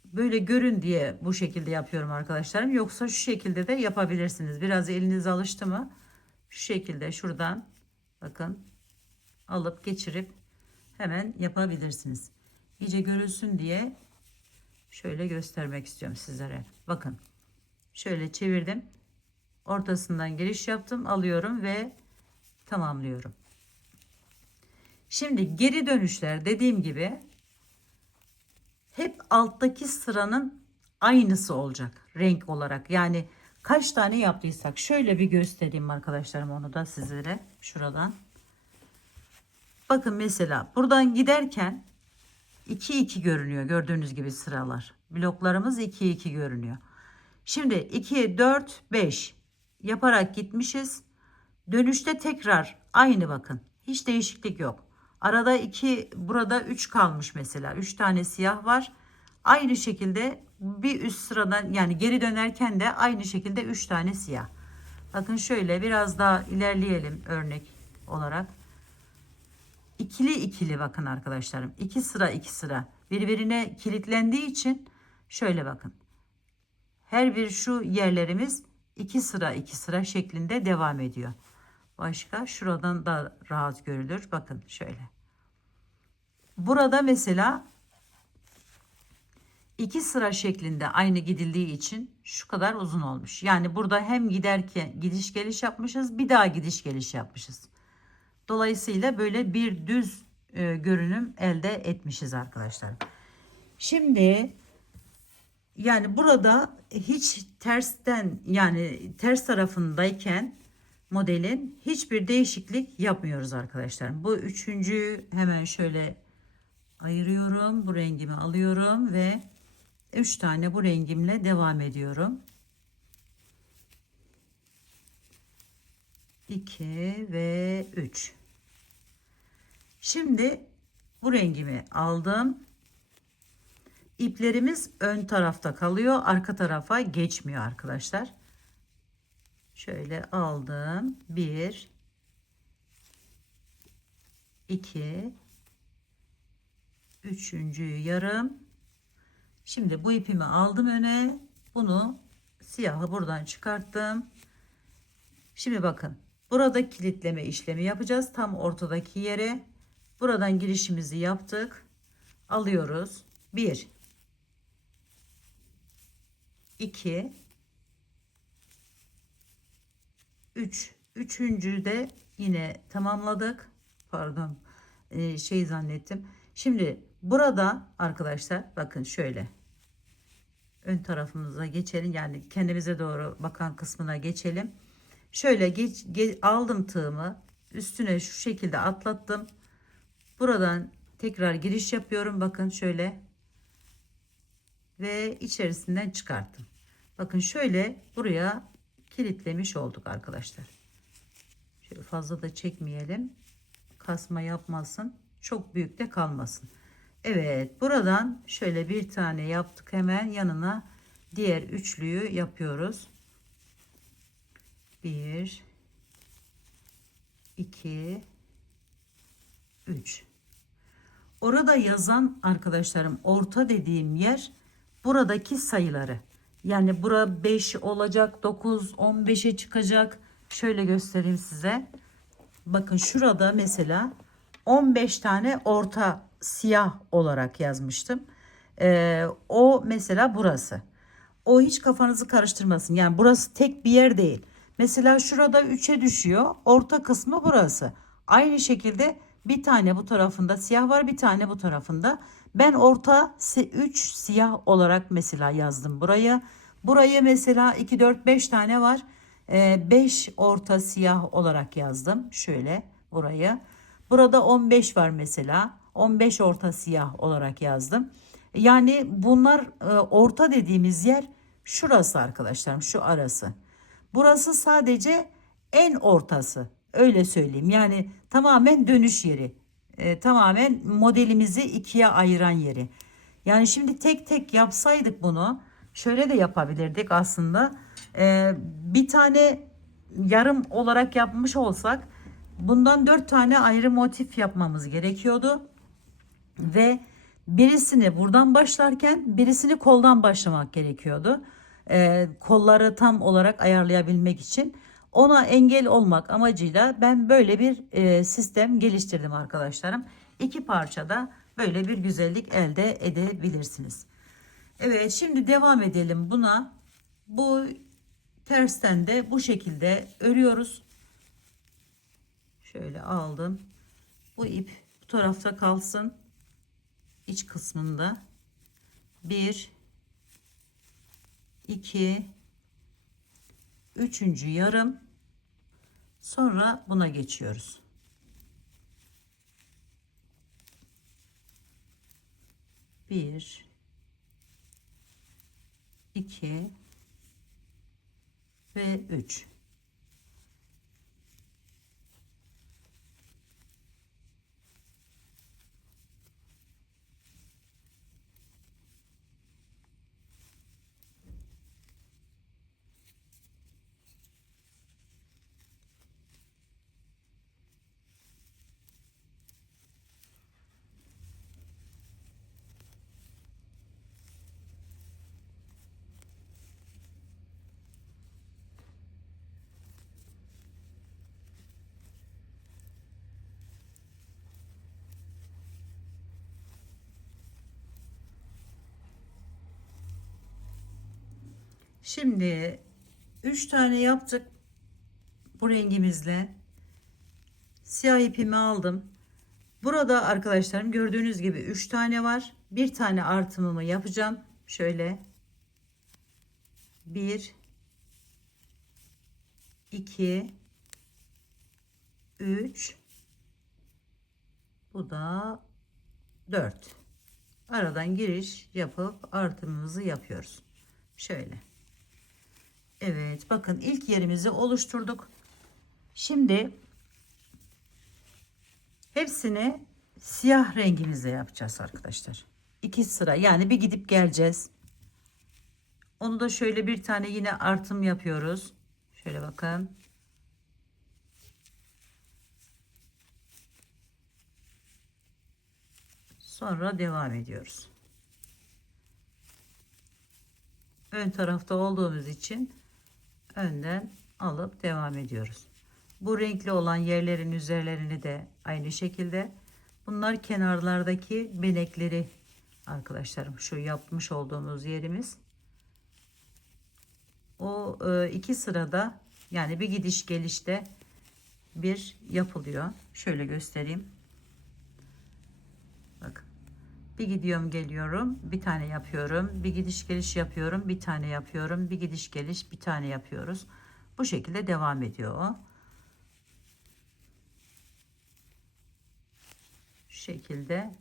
böyle görün diye bu şekilde yapıyorum arkadaşlarım. Yoksa şu şekilde de yapabilirsiniz. Biraz eliniz alıştı mı? Şu şekilde şuradan bakın alıp geçirip hemen yapabilirsiniz. İyice görülsün diye şöyle göstermek istiyorum sizlere. Bakın şöyle çevirdim. Ortasından giriş yaptım. Alıyorum ve tamamlıyorum. Şimdi geri dönüşler dediğim gibi hep alttaki sıranın aynısı olacak renk olarak. Yani kaç tane yaptıysak şöyle bir göstereyim arkadaşlarım, onu da sizlere şuradan. Bakın mesela buradan giderken 2-2 görünüyor. Gördüğünüz gibi sıralar. Bloklarımız 2-2 görünüyor. Şimdi 2, 4, 5 yaparak gitmişiz. Dönüşte tekrar aynı bakın. Hiç değişiklik yok. Arada 2, burada 3 kalmış mesela. 3 tane siyah var. Aynı şekilde bir üst sıradan yani geri dönerken de aynı şekilde 3 tane siyah. Bakın şöyle biraz daha ilerleyelim örnek olarak. İkili ikili bakın arkadaşlarım. 2 sıra 2 sıra birbirine kilitlendiği için şöyle bakın. Her bir şu yerlerimiz 2 sıra 2 sıra şeklinde devam ediyor. Başka şuradan da rahat görülür. Bakın şöyle. Burada mesela 2 sıra şeklinde aynı gidildiği için şu kadar uzun olmuş. Yani burada hem giderken gidiş geliş yapmışız, bir daha gidiş geliş yapmışız. Dolayısıyla böyle bir düz görünüm elde etmişiz arkadaşlar. Şimdi yani burada hiç tersten, yani ters tarafındayken modelin hiçbir değişiklik yapmıyoruz arkadaşlar. Bu üçüncüyü hemen şöyle ayırıyorum. Bu rengimi alıyorum ve 3 tane bu rengimle devam ediyorum. 2 ve 3. Şimdi bu rengimi aldım. İplerimiz ön tarafta kalıyor. Arka tarafa geçmiyor arkadaşlar. Şöyle aldım. 1 2 üçüncüyü yarım. Şimdi bu ipimi aldım öne. Bunu siyahı buradan çıkarttım. Şimdi bakın. Burada kilitleme işlemi yapacağız. Tam ortadaki yere. Buradan girişimizi yaptık. Alıyoruz. 1 2 3. Üçüncüyü de yine tamamladık. Pardon. Şey zannettim. Şimdi burada arkadaşlar bakın şöyle. Ön tarafımıza geçelim. Yani kendimize doğru bakan kısmına geçelim. Şöyle aldım tığımı. Üstüne şu şekilde atlattım. Buradan tekrar giriş yapıyorum. Bakın şöyle. Ve içerisinden çıkarttım. Bakın şöyle buraya kilitlemiş olduk arkadaşlar. Şöyle fazla da çekmeyelim. Kasma yapmasın. Çok büyük de kalmasın. Evet, buradan şöyle bir tane yaptık, hemen yanına diğer üçlüyü yapıyoruz. 1 2 3. Orada yazan arkadaşlarım, orta dediğim yer buradaki sayıları. Yani bura 5 olacak, 9, 15'e çıkacak. Şöyle göstereyim size. Bakın şurada mesela 15 tane orta siyah olarak yazmıştım. O mesela burası. O hiç kafanızı karıştırmasın. Yani burası tek bir yer değil. Mesela şurada 3'e düşüyor. Orta kısmı burası. Aynı şekilde bir tane bu tarafında siyah var, bir tane bu tarafında. Ben orta 3 siyah olarak mesela yazdım buraya. Buraya mesela 2, 4, 5 tane var. 5 orta siyah olarak yazdım. Şöyle buraya. Burada 15 var mesela. 15 orta siyah olarak yazdım. Yani bunlar orta dediğimiz yer şurası arkadaşlarım, şu arası. Burası sadece en ortası. Öyle söyleyeyim. Yani tamamen dönüş yeri. Tamamen modelimizi ikiye ayıran yeri. Yani şimdi tek tek yapsaydık bunu şöyle de yapabilirdik aslında. Bir tane yarım olarak yapmış olsak bundan 4 tane ayrı motif yapmamız gerekiyordu. Ve birisini buradan başlarken birisini koldan başlamak gerekiyordu. Kolları tam olarak ayarlayabilmek için. Ona engel olmak amacıyla ben böyle bir sistem geliştirdim arkadaşlarım. 2 parçada böyle bir güzellik elde edebilirsiniz. Evet, şimdi devam edelim buna. Bu tersten de bu şekilde örüyoruz. Şöyle aldım. Bu ip bu tarafta kalsın. İç kısmında 1 2 üçüncü yarım, sonra buna geçiyoruz. 1 2 ve 3. Şimdi 3 tane yaptık bu rengimizle. Siyah ipimi aldım. Burada arkadaşlarım gördüğünüz gibi 3 tane var. Bir tane artımımı yapacağım. Şöyle 1 2 3, bu da 4. Aradan giriş yapıp artımımızı yapıyoruz. Şöyle. Evet, bakın ilk yerimizi oluşturduk. Şimdi hepsini siyah rengimizle yapacağız arkadaşlar. 2 sıra, yani bir gidip geleceğiz. Onu da şöyle bir tane yine artım yapıyoruz. Şöyle bakın. Sonra devam ediyoruz. Ön tarafta olduğumuz için önden alıp devam ediyoruz. Bu renkli olan yerlerin üzerlerini de aynı şekilde. Bunlar kenarlardaki benekleri arkadaşlarım. Şu yapmış olduğumuz yerimiz. O 2 sırada, yani bir gidiş gelişte bir yapılıyor. Şöyle göstereyim. Bakın. Bir gidiyorum geliyorum, bir tane yapıyorum. Bir gidiş geliş yapıyorum, bir tane yapıyorum. Bir gidiş geliş, bir tane yapıyoruz. Bu şekilde devam ediyor o. Şu şekilde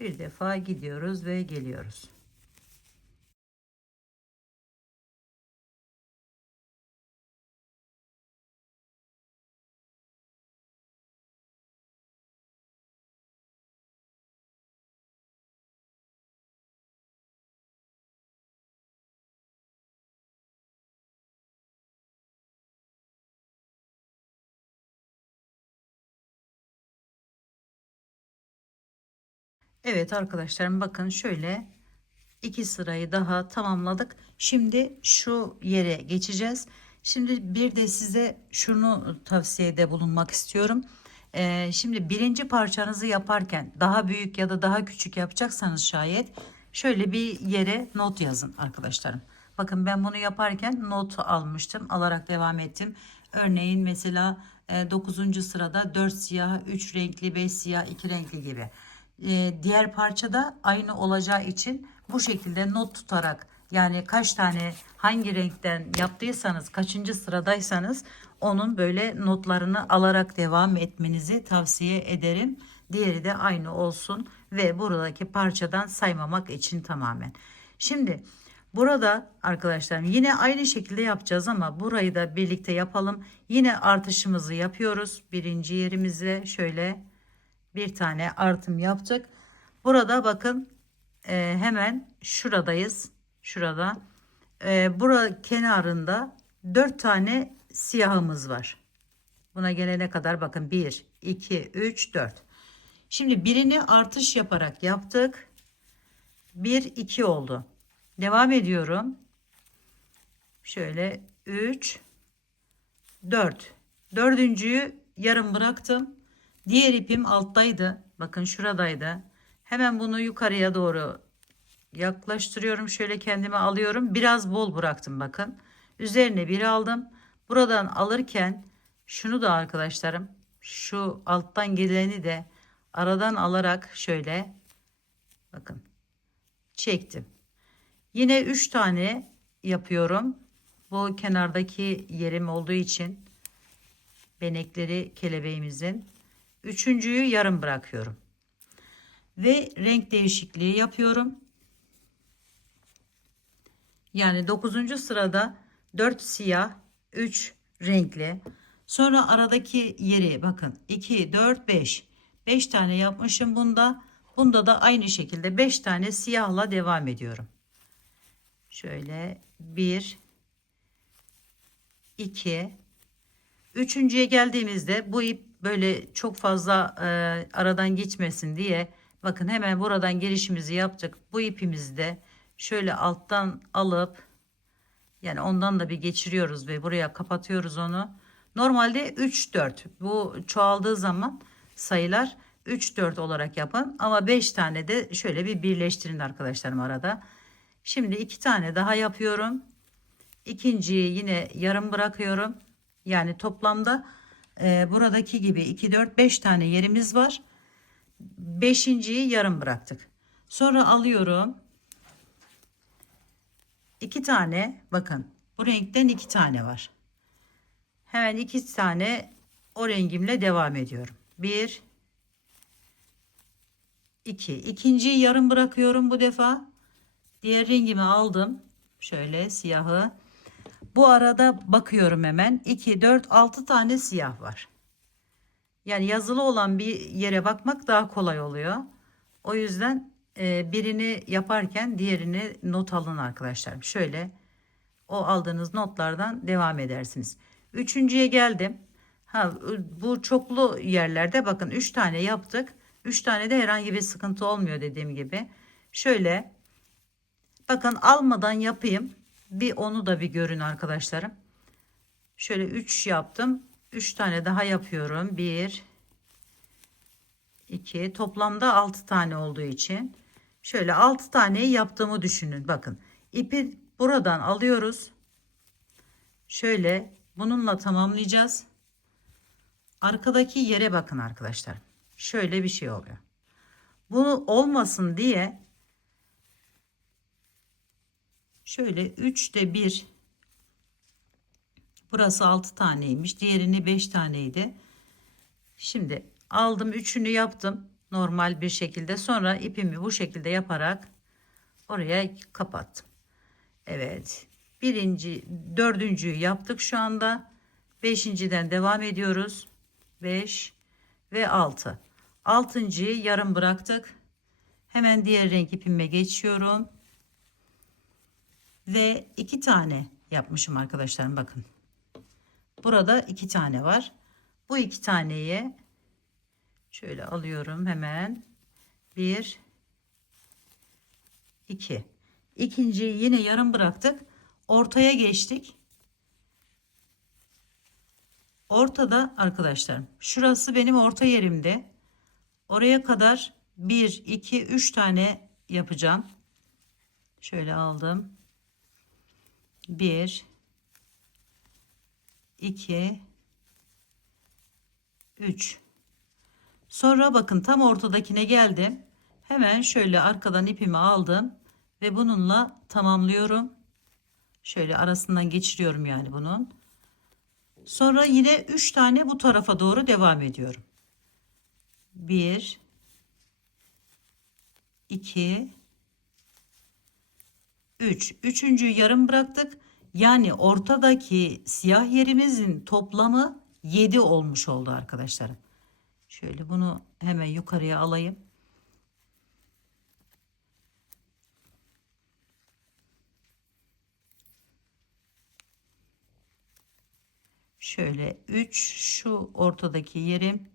bir defa gidiyoruz ve geliyoruz. Evet arkadaşlarım, bakın şöyle 2 sırayı daha tamamladık. Şimdi şu yere geçeceğiz. Şimdi bir de size şunu tavsiyede bulunmak istiyorum. Şimdi birinci parçanızı yaparken daha büyük ya da daha küçük yapacaksanız şayet şöyle bir yere not yazın arkadaşlarım. Bakın ben bunu yaparken not almıştım. Alarak devam ettim. Örneğin mesela 9. sırada 4 siyah, 3 renkli, 5 siyah, 2 renkli gibi. Diğer parçada aynı olacağı için bu şekilde not tutarak, yani kaç tane hangi renkten yaptıysanız, kaçıncı sıradaysanız onun böyle notlarını alarak devam etmenizi tavsiye ederim. Diğeri de aynı olsun ve buradaki parçadan saymamak için tamamen. Şimdi burada arkadaşlar yine aynı şekilde yapacağız ama burayı da birlikte yapalım. Yine artışımızı yapıyoruz. Birinci yerimize şöyle bir tane artım yaptık. Burada bakın hemen şuradayız. Şurada. Bura kenarında 4 tane siyahımız var. Buna gelene kadar bakın 1, 2, 3, 4. Şimdi birini artış yaparak yaptık. 1, 2 oldu. Devam ediyorum. Şöyle 3, 4. Dördüncüyü yarım bıraktım. Diğer ipim alttaydı. Bakın şuradaydı. Hemen bunu yukarıya doğru yaklaştırıyorum. Şöyle kendime alıyorum. Biraz bol bıraktım bakın. Üzerine bir aldım. Buradan alırken şunu da arkadaşlarım, şu alttan geleni de aradan alarak şöyle bakın çektim. Yine 3 tane yapıyorum. Bu kenardaki yerim olduğu için benekleri kelebeğimizin. Üçüncüyü yarım bırakıyorum. Ve renk değişikliği yapıyorum. Yani 9. sırada 4 siyah, 3 renkli. Sonra aradaki yeri bakın 2, 4, 5. 5 tane yapmışım bunda. Bunda da aynı şekilde 5 tane siyahla devam ediyorum. Şöyle 1, 2, üçüncüye geldiğimizde bu ip böyle çok fazla aradan geçmesin diye bakın hemen buradan girişimizi yaptık. Bu ipimizi de şöyle alttan alıp, yani ondan da bir geçiriyoruz ve buraya kapatıyoruz onu. Normalde 3 4, bu çoğaldığı zaman sayılar 3 4 olarak yapın ama 5 tane de şöyle bir birleştirin arkadaşlarım arada. Şimdi 2 tane daha yapıyorum. İkinciyi yine yarım bırakıyorum. Yani toplamda buradaki gibi 2, 4, 5 tane yerimiz var. Beşinciyi yarım bıraktık. Sonra alıyorum. 2 tane, bakın bu renkten 2 tane var. Hemen 2 tane o rengimle devam ediyorum. 1, 2. İkinciyi yarım bırakıyorum bu defa. Diğer rengimi aldım. Şöyle siyahı. Bu arada bakıyorum hemen. 2, 4, 6 tane siyah var. Yani yazılı olan bir yere bakmak daha kolay oluyor. O yüzden birini yaparken diğerini not alın arkadaşlar. Şöyle o aldığınız notlardan devam edersiniz. Üçüncüye geldim. Ha, bu çoklu yerlerde bakın 3 tane yaptık. 3 tane de herhangi bir sıkıntı olmuyor dediğim gibi. Şöyle bakın almadan yapayım. Bir onu da bir görün arkadaşlarım. Şöyle 3 yaptım. 3 tane daha yapıyorum. 1, 2, toplamda 6 tane olduğu için şöyle 6 tane yaptığımı düşünün. Bakın ipi buradan alıyoruz. Şöyle bununla tamamlayacağız. Arkadaki yere bakın arkadaşlar. Şöyle bir şey oluyor. Bu olmasın diye şöyle 3'te 1, burası 6 taneymiş. Diğerini 5 taneydi. Şimdi aldım, üçünü yaptım normal bir şekilde. Sonra ipimi bu şekilde yaparak oraya kapattım. Evet. Dördüncüyü yaptık şu anda. Beşinciden devam ediyoruz. 5 ve 6. Altıncıyı yarım bıraktık. Hemen diğer renk ipime geçiyorum. Ve 2 tane yapmışım arkadaşlarım, bakın. Burada 2 tane var. Bu 2 taneyi şöyle alıyorum hemen. 1, 2. İkinciyi yine yarım bıraktık. Ortaya geçtik. Ortada arkadaşlarım. Şurası benim orta yerimde. Oraya kadar 1, 2, 3 tane yapacağım. Şöyle aldım. 1, 2, 3. Sonra bakın tam ortadakine geldim. Hemen şöyle arkadan ipimi aldım ve bununla tamamlıyorum. Şöyle arasından geçiriyorum yani bunun. Sonra yine 3 tane bu tarafa doğru devam ediyorum. 1, 2, 3. Üçüncüyü yarım bıraktık. Yani ortadaki siyah yerimizin toplamı 7 olmuş oldu arkadaşlarım. Şöyle bunu hemen yukarıya alayım. Şöyle 3 şu ortadaki yerim,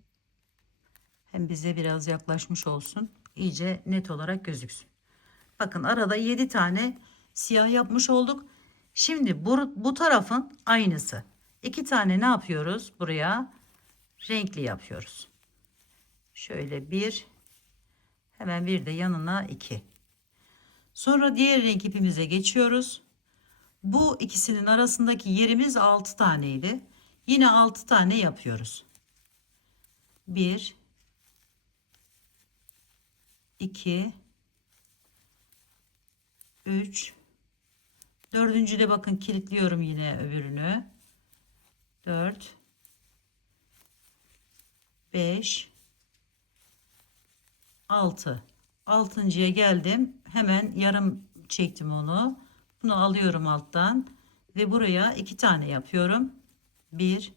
hem bize biraz yaklaşmış olsun, iyice net olarak gözüksün. Bakın arada 7 tane siyah yapmış olduk. Şimdi bu tarafın aynısı. 2 tane ne yapıyoruz? Buraya renkli yapıyoruz. Şöyle bir, hemen bir de yanına 2. Sonra diğer renk ipimize geçiyoruz. Bu ikisinin arasındaki yerimiz 6 taneydi. Yine 6 tane yapıyoruz. 1, 2, 3, dördüncüde bakın kilitliyorum yine öbürünü. 4, 5, 6. Altıncıya geldim. Hemen yarım çektim onu. Bunu alıyorum alttan ve buraya 2 tane yapıyorum. 1,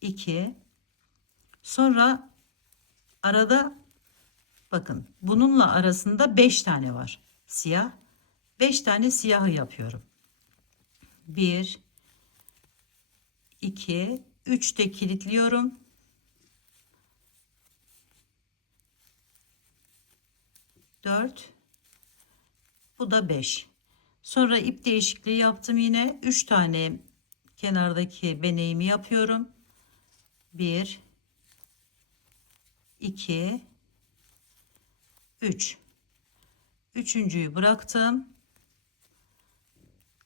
2. Sonra arada bakın bununla arasında 5 tane var. Siyah. 5 tane siyahı yapıyorum. 1, 2, 3 de kilitliyorum. 4. Bu da 5. Sonra ip değişikliği yaptım yine. 3 tane kenardaki beneğimi yapıyorum. 1, 2, 3. Üçüncüyü bıraktım.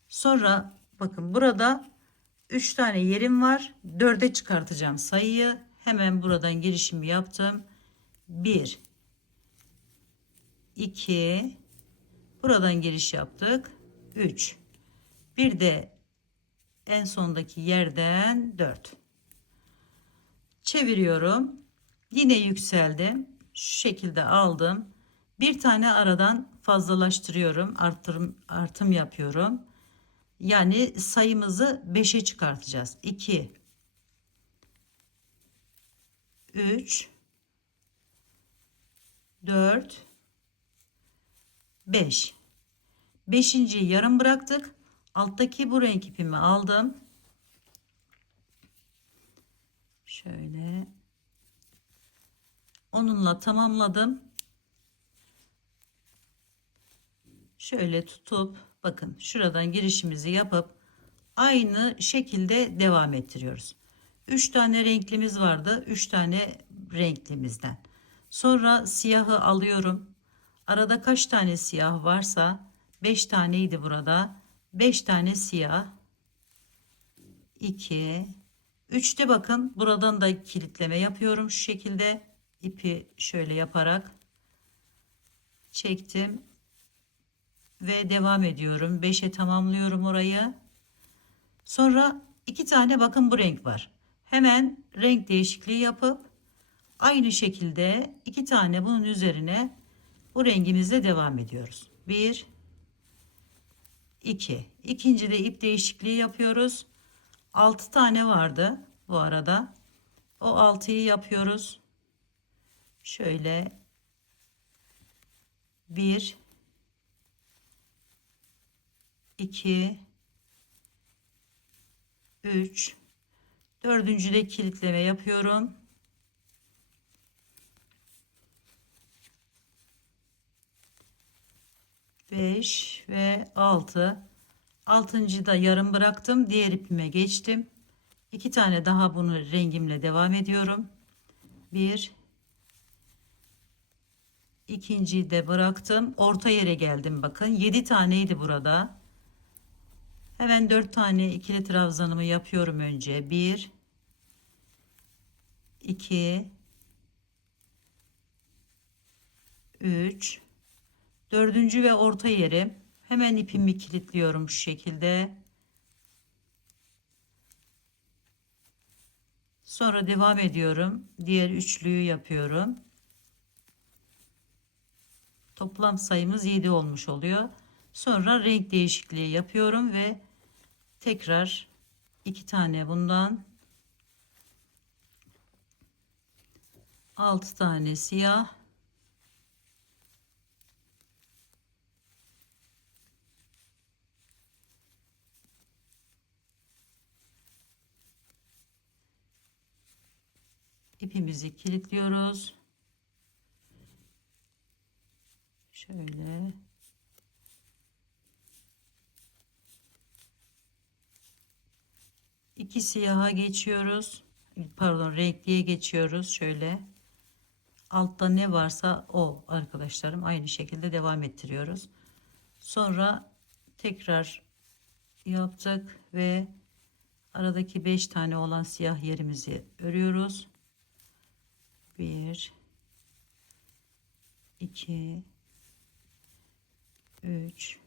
Sonra bakın burada 3 tane yerim var. 4'e çıkartacağım sayıyı. Hemen buradan girişimi yaptım. 1 2 buradan giriş yaptık. 3 bir de en sondaki yerden 4 çeviriyorum. Yine yükseldim. Şu şekilde aldım. Bir tane aradan fazlalaştırıyorum. Artım yapıyorum. Yani sayımızı 5'e çıkartacağız. 2 3 4 5. Beşinciyi yarım bıraktık. Alttaki bu renk ipimi aldım. Şöyle onunla tamamladım. Şöyle tutup bakın şuradan girişimizi yapıp aynı şekilde devam ettiriyoruz. 3 tane renklimiz vardı. 3 tane renklimizden. Sonra siyahı alıyorum. Arada kaç tane siyah varsa 5 taneydi burada. 5 tane siyah. 2 3'te bakın buradan da kilitleme yapıyorum şu şekilde. İpi şöyle yaparak çektim ve devam ediyorum. 5'e tamamlıyorum orayı. Sonra 2 tane bakın bu renk var. Hemen renk değişikliği yapıp aynı şekilde 2 tane bunun üzerine bu rengimizle devam ediyoruz. 1 2 ikinci de ip değişikliği yapıyoruz. 6 tane vardı bu arada. O 6'yı yapıyoruz. Şöyle 1 2 3 dördüncüde kilitleme yapıyorum. 5 ve 6. 6'ncı da yarım bıraktım. Diğer ipime geçtim. 2 tane daha bunu rengimle devam ediyorum. 1 ikinciyi de bıraktım. Orta yere geldim bakın. 7 taneydi burada. Hemen 4 tane ikili trabzanımı yapıyorum önce. 1 2 3 dördüncü ve orta yerim. Hemen ipimi kilitliyorum şu şekilde. Sonra devam ediyorum. Diğer üçlüyü yapıyorum. Toplam sayımız 7 olmuş oluyor. Sonra renk değişikliği yapıyorum ve tekrar 2 tane bundan, 6 tane siyah, ipimizi kilitliyoruz. Şöyle iki siyaha geçiyoruz. Pardon, renkliye geçiyoruz. Şöyle altta ne varsa o arkadaşlarım aynı şekilde devam ettiriyoruz. Sonra tekrar yaptık ve aradaki 5 tane olan siyah yerimizi örüyoruz. 1 2 3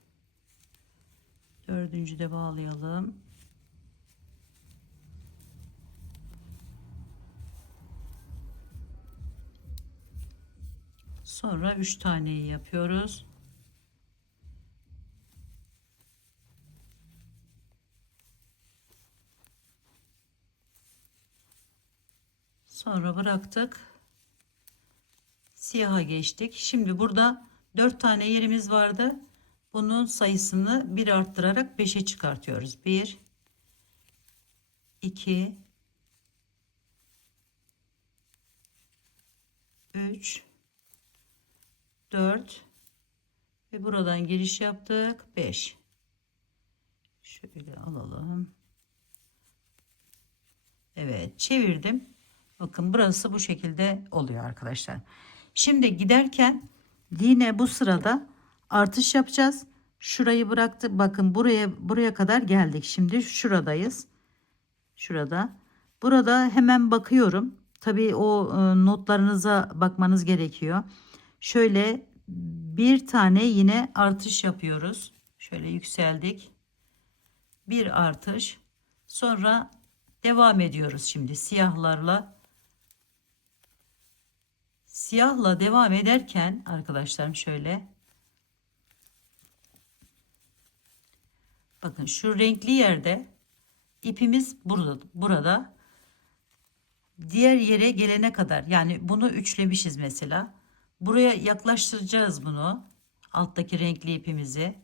dördüncü de bağlayalım. Sonra 3 taneyi yapıyoruz. Sonra bıraktık. Siyaha geçtik. Şimdi burada 4 tane yerimiz vardı. Bunun sayısını 1 arttırarak 5'e çıkartıyoruz. 1 2 3 4 ve buradan giriş yaptık. 5. Şöyle alalım. Evet, çevirdim. Bakın burası bu şekilde oluyor arkadaşlar. Şimdi giderken yine bu sırada artış yapacağız. Şurayı bıraktık. Bakın buraya kadar geldik. Şimdi şuradayız. Şurada. Burada hemen bakıyorum. Tabii o notlarınıza bakmanız gerekiyor. Şöyle bir tane yine artış yapıyoruz. Şöyle yükseldik. Bir artış. Sonra devam ediyoruz şimdi siyahlarla. Siyahla devam ederken arkadaşlarım şöyle. Bakın şu renkli yerde ipimiz burada. Diğer yere gelene kadar, yani bunu üçlemişiz mesela. Buraya yaklaştıracağız bunu. Alttaki renkli ipimizi.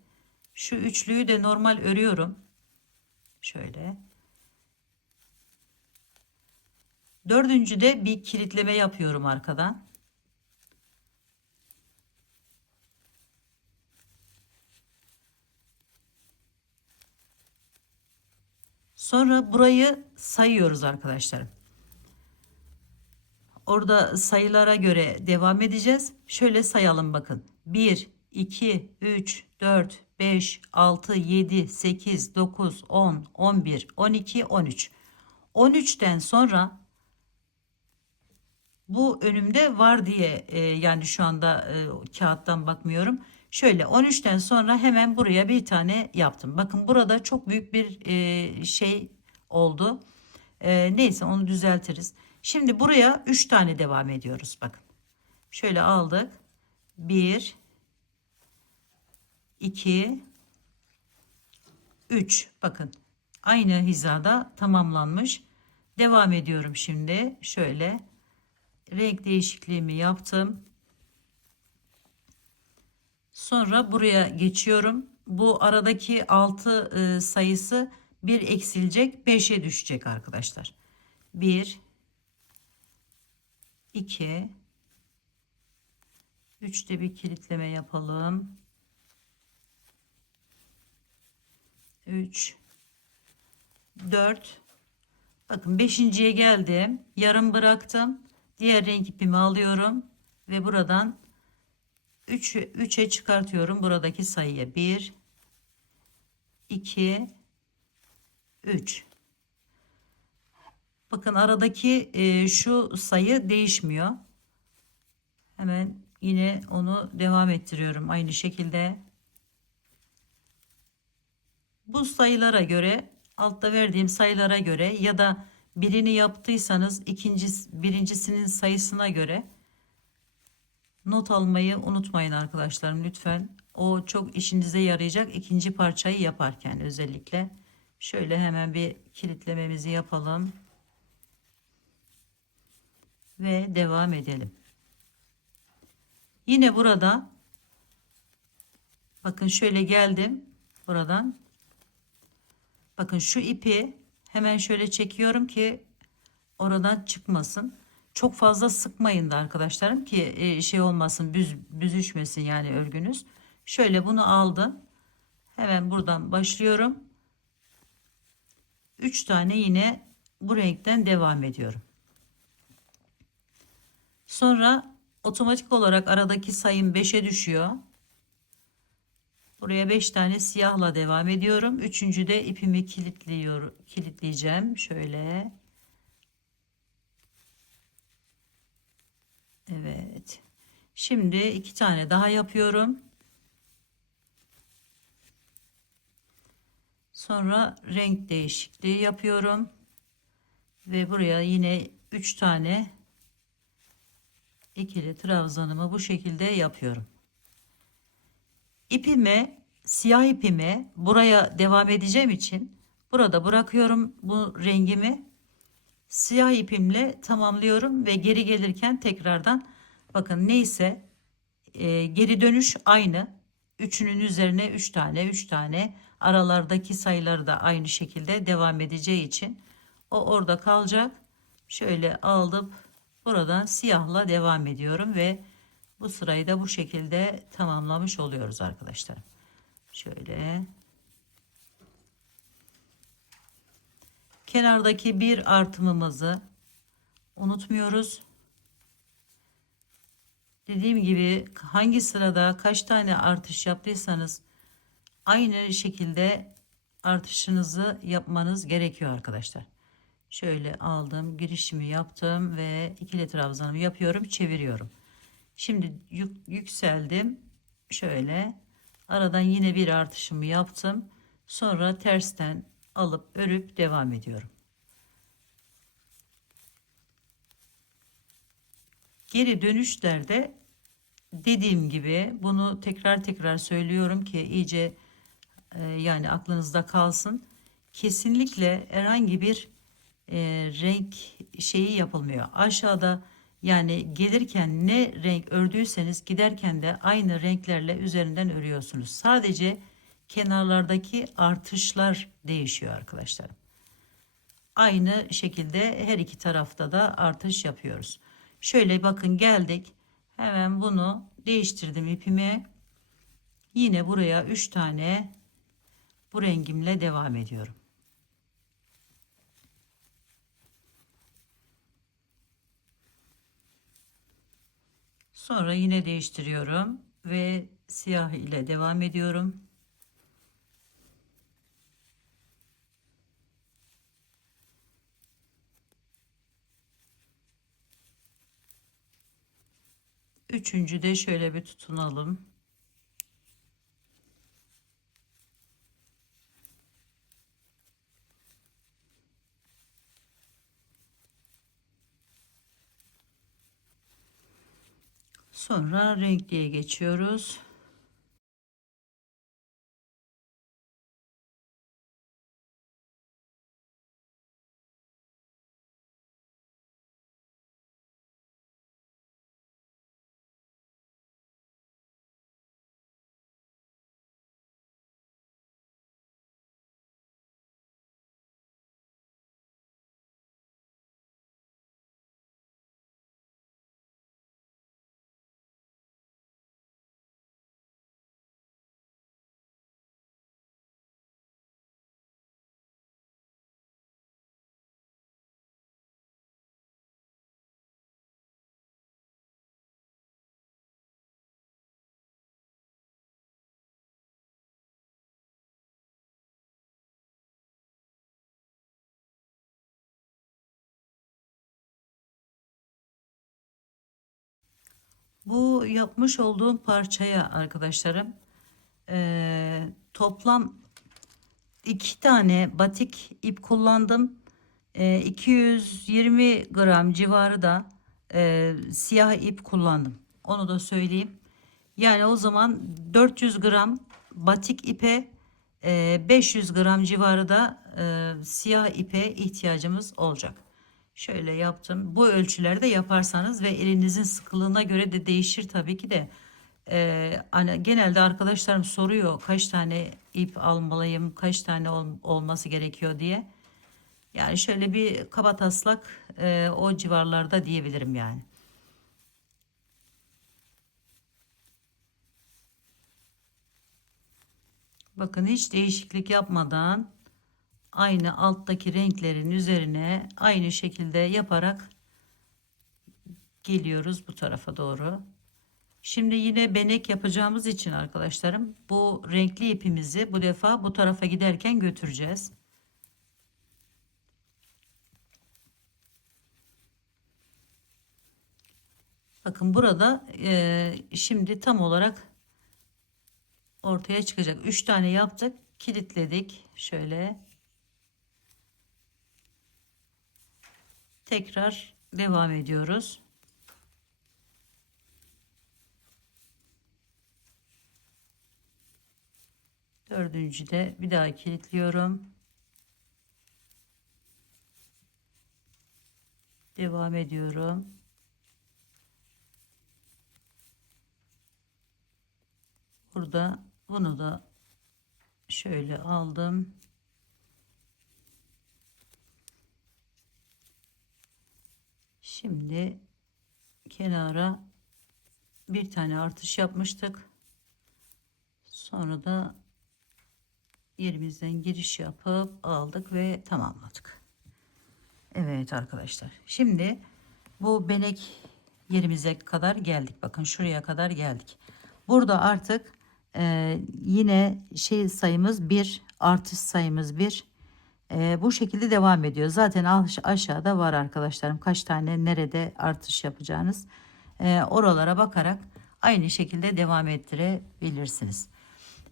Şu üçlüyü de normal örüyorum. Şöyle. Dördüncüde bir kilitleme yapıyorum arkadan. Sonra burayı sayıyoruz arkadaşlarım. Orada sayılara göre devam edeceğiz. Şöyle sayalım bakın. 1, 2, 3, 4, 5, 6, 7, 8, 9, 10, 11, 12, 13. 13'ten sonra bu önümde var diye yani şu anda kağıttan bakmıyorum. Şöyle 13'ten sonra hemen buraya bir tane yaptım. Bakın burada çok büyük bir şey oldu. Neyse onu düzeltiriz. Şimdi buraya 3 tane devam ediyoruz. Bakın. Şöyle aldık. 1 2 3. Bakın. Aynı hizada tamamlanmış. Devam ediyorum şimdi. Şöyle renk değişikliğimi yaptım. Sonra buraya geçiyorum. Bu aradaki 6 sayısı bir eksilecek, 5'e düşecek arkadaşlar. 1 2 3'te bir kilitleme yapalım. 3 4. Bakın 5.'ye geldim. Yarım bıraktım. Diğer renk ipimi alıyorum ve buradan 3'e çıkartıyorum buradaki sayıya. 1 2 3. Bakın aradaki şu sayı değişmiyor. Hemen yine onu devam ettiriyorum aynı şekilde. Bu sayılara göre, altta verdiğim sayılara göre ya da birini yaptıysanız birincisinin sayısına göre not almayı unutmayın arkadaşlarım lütfen. O çok işinize yarayacak ikinci parçayı yaparken özellikle. Şöyle hemen bir kilitlememizi yapalım. Ve devam edelim. Yine burada bakın şöyle geldim buradan. Bakın şu ipi hemen şöyle çekiyorum ki oradan çıkmasın. Çok fazla sıkmayın da arkadaşlarım ki şey olmasın, büzüşmesin yani örgünüz. Şöyle bunu aldım. Hemen buradan başlıyorum. 3 tane yine bu renkten devam ediyorum. Sonra otomatik olarak aradaki sayım 5'e düşüyor. Buraya 5 tane siyahla devam ediyorum. Üçüncüde ipimi kilitleyeceğim. Şöyle. Evet. Şimdi 2 tane daha yapıyorum. Sonra renk değişikliği yapıyorum. Ve buraya yine 3 tane ikili trabzanımı bu şekilde yapıyorum. İpimi, siyah ipimi buraya devam edeceğim için burada bırakıyorum bu rengimi. Siyah ipimle tamamlıyorum ve geri gelirken tekrardan bakın neyse geri dönüş aynı. Üçünün üzerine 3 tane 3 tane aralardaki sayıları da aynı şekilde devam edeceği için o orada kalacak. Şöyle aldım buradan siyahla devam ediyorum ve bu sırayı da bu şekilde tamamlamış oluyoruz arkadaşlar. Şöyle kenardaki bir artımımızı unutmuyoruz. Dediğim gibi hangi sırada kaç tane artış yaptıysanız aynı şekilde artışınızı yapmanız gerekiyor arkadaşlar. Şöyle aldım, girişimi yaptım ve ikili trabzanımı yapıyorum, çeviriyorum. Şimdi yükseldim. Şöyle aradan yine bir artışımı yaptım. Sonra tersten alıp örüp devam ediyorum. Geri dönüşlerde dediğim gibi bunu tekrar tekrar söylüyorum ki iyice yani aklınızda kalsın. Kesinlikle herhangi bir renk şeyi yapılmıyor. Aşağıda yani gelirken ne renk ördüyseniz giderken de aynı renklerle üzerinden örüyorsunuz. Sadece kenarlardaki artışlar değişiyor arkadaşlar. Aynı şekilde her iki tarafta da artış yapıyoruz. Şöyle bakın geldik. Hemen bunu değiştirdim ipimi. Yine buraya 3 tane bu rengimle devam ediyorum. Sonra yine değiştiriyorum ve siyah ile devam ediyorum. Üçüncü de şöyle bir tutunalım. Sonra renkliye geçiyoruz. Bu yapmış olduğum parçaya arkadaşlarım toplam 2 tane batik ip kullandım. 220 gram civarı da siyah ip kullandım. Onu da söyleyeyim. Yani o zaman 400 gram batik ipe 500 gram civarı da siyah ipe ihtiyacımız olacak. Şöyle yaptım. Bu ölçülerde yaparsanız ve elinizin sıkılığına göre de değişir tabii ki de. Hani genelde arkadaşlarım soruyor kaç tane ip almalıyım, kaç tane olması gerekiyor diye. Yani şöyle bir kabataslak o civarlarda diyebilirim yani. Bakın hiç değişiklik yapmadan aynı alttaki renklerin üzerine aynı şekilde yaparak geliyoruz bu tarafa doğru. Şimdi yine benek yapacağımız için arkadaşlarım bu renkli ipimizi bu defa bu tarafa giderken götüreceğiz. Bakın burada şimdi tam olarak ortaya çıkacak. 3 tane yaptık, kilitledik. Şöyle tekrar devam ediyoruz. Dördüncü de bir daha kilitliyorum. Devam ediyorum. Burada bunu da şöyle aldım. Şimdi kenara bir tane artış yapmıştık. Sonra da yerimizden giriş yapıp aldık ve tamamladık. Evet arkadaşlar. Şimdi bu benek yerimize kadar geldik. Bakın şuraya kadar geldik. Burada artık yine şey sayımız 1, artış sayımız 1. Bu şekilde devam ediyor. Zaten aşağıda var arkadaşlarım. Kaç tane nerede artış yapacağınız. Oralara bakarak aynı şekilde devam ettirebilirsiniz.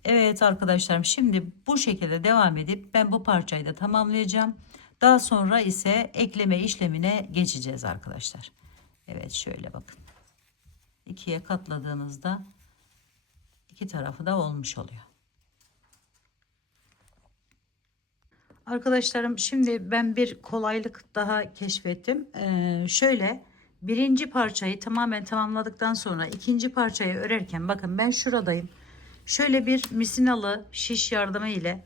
Evet arkadaşlarım, şimdi bu şekilde devam edip ben bu parçayı da tamamlayacağım. Daha sonra ise ekleme işlemine geçeceğiz arkadaşlar. Evet, şöyle bakın. İkiye katladığımızda iki tarafı da olmuş oluyor. Arkadaşlarım, şimdi ben bir kolaylık daha keşfettim. Şöyle birinci parçayı tamamen tamamladıktan sonra ikinci parçayı örerken bakın ben şuradayım. Şöyle bir misinalı şiş yardımı ile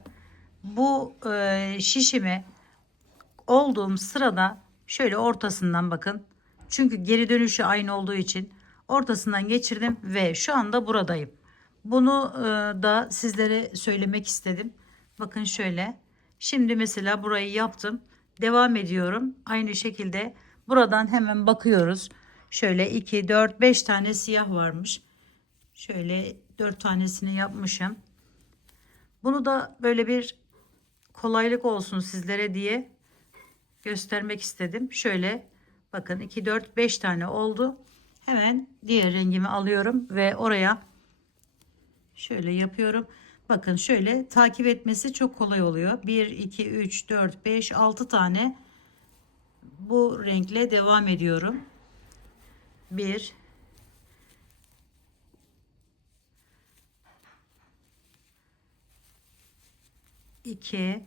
bu şişimi olduğum sırada şöyle ortasından bakın. Çünkü geri dönüşü aynı olduğu için ortasından geçirdim ve şu anda buradayım. Bunu da sizlere söylemek istedim. Bakın şöyle. Şimdi mesela burayı yaptım. Devam ediyorum. Aynı şekilde buradan hemen bakıyoruz. Şöyle 2, 4, 5 tane siyah varmış. Şöyle 4 tanesini yapmışım. Bunu da böyle bir kolaylık olsun sizlere diye göstermek istedim. Şöyle bakın 2, 4, 5 tane oldu. Hemen diğer rengimi alıyorum ve oraya şöyle yapıyorum. Bakın şöyle takip etmesi çok kolay oluyor. 1, 2, 3, 4, 5, 6 tane bu renkle devam ediyorum. 1, 2,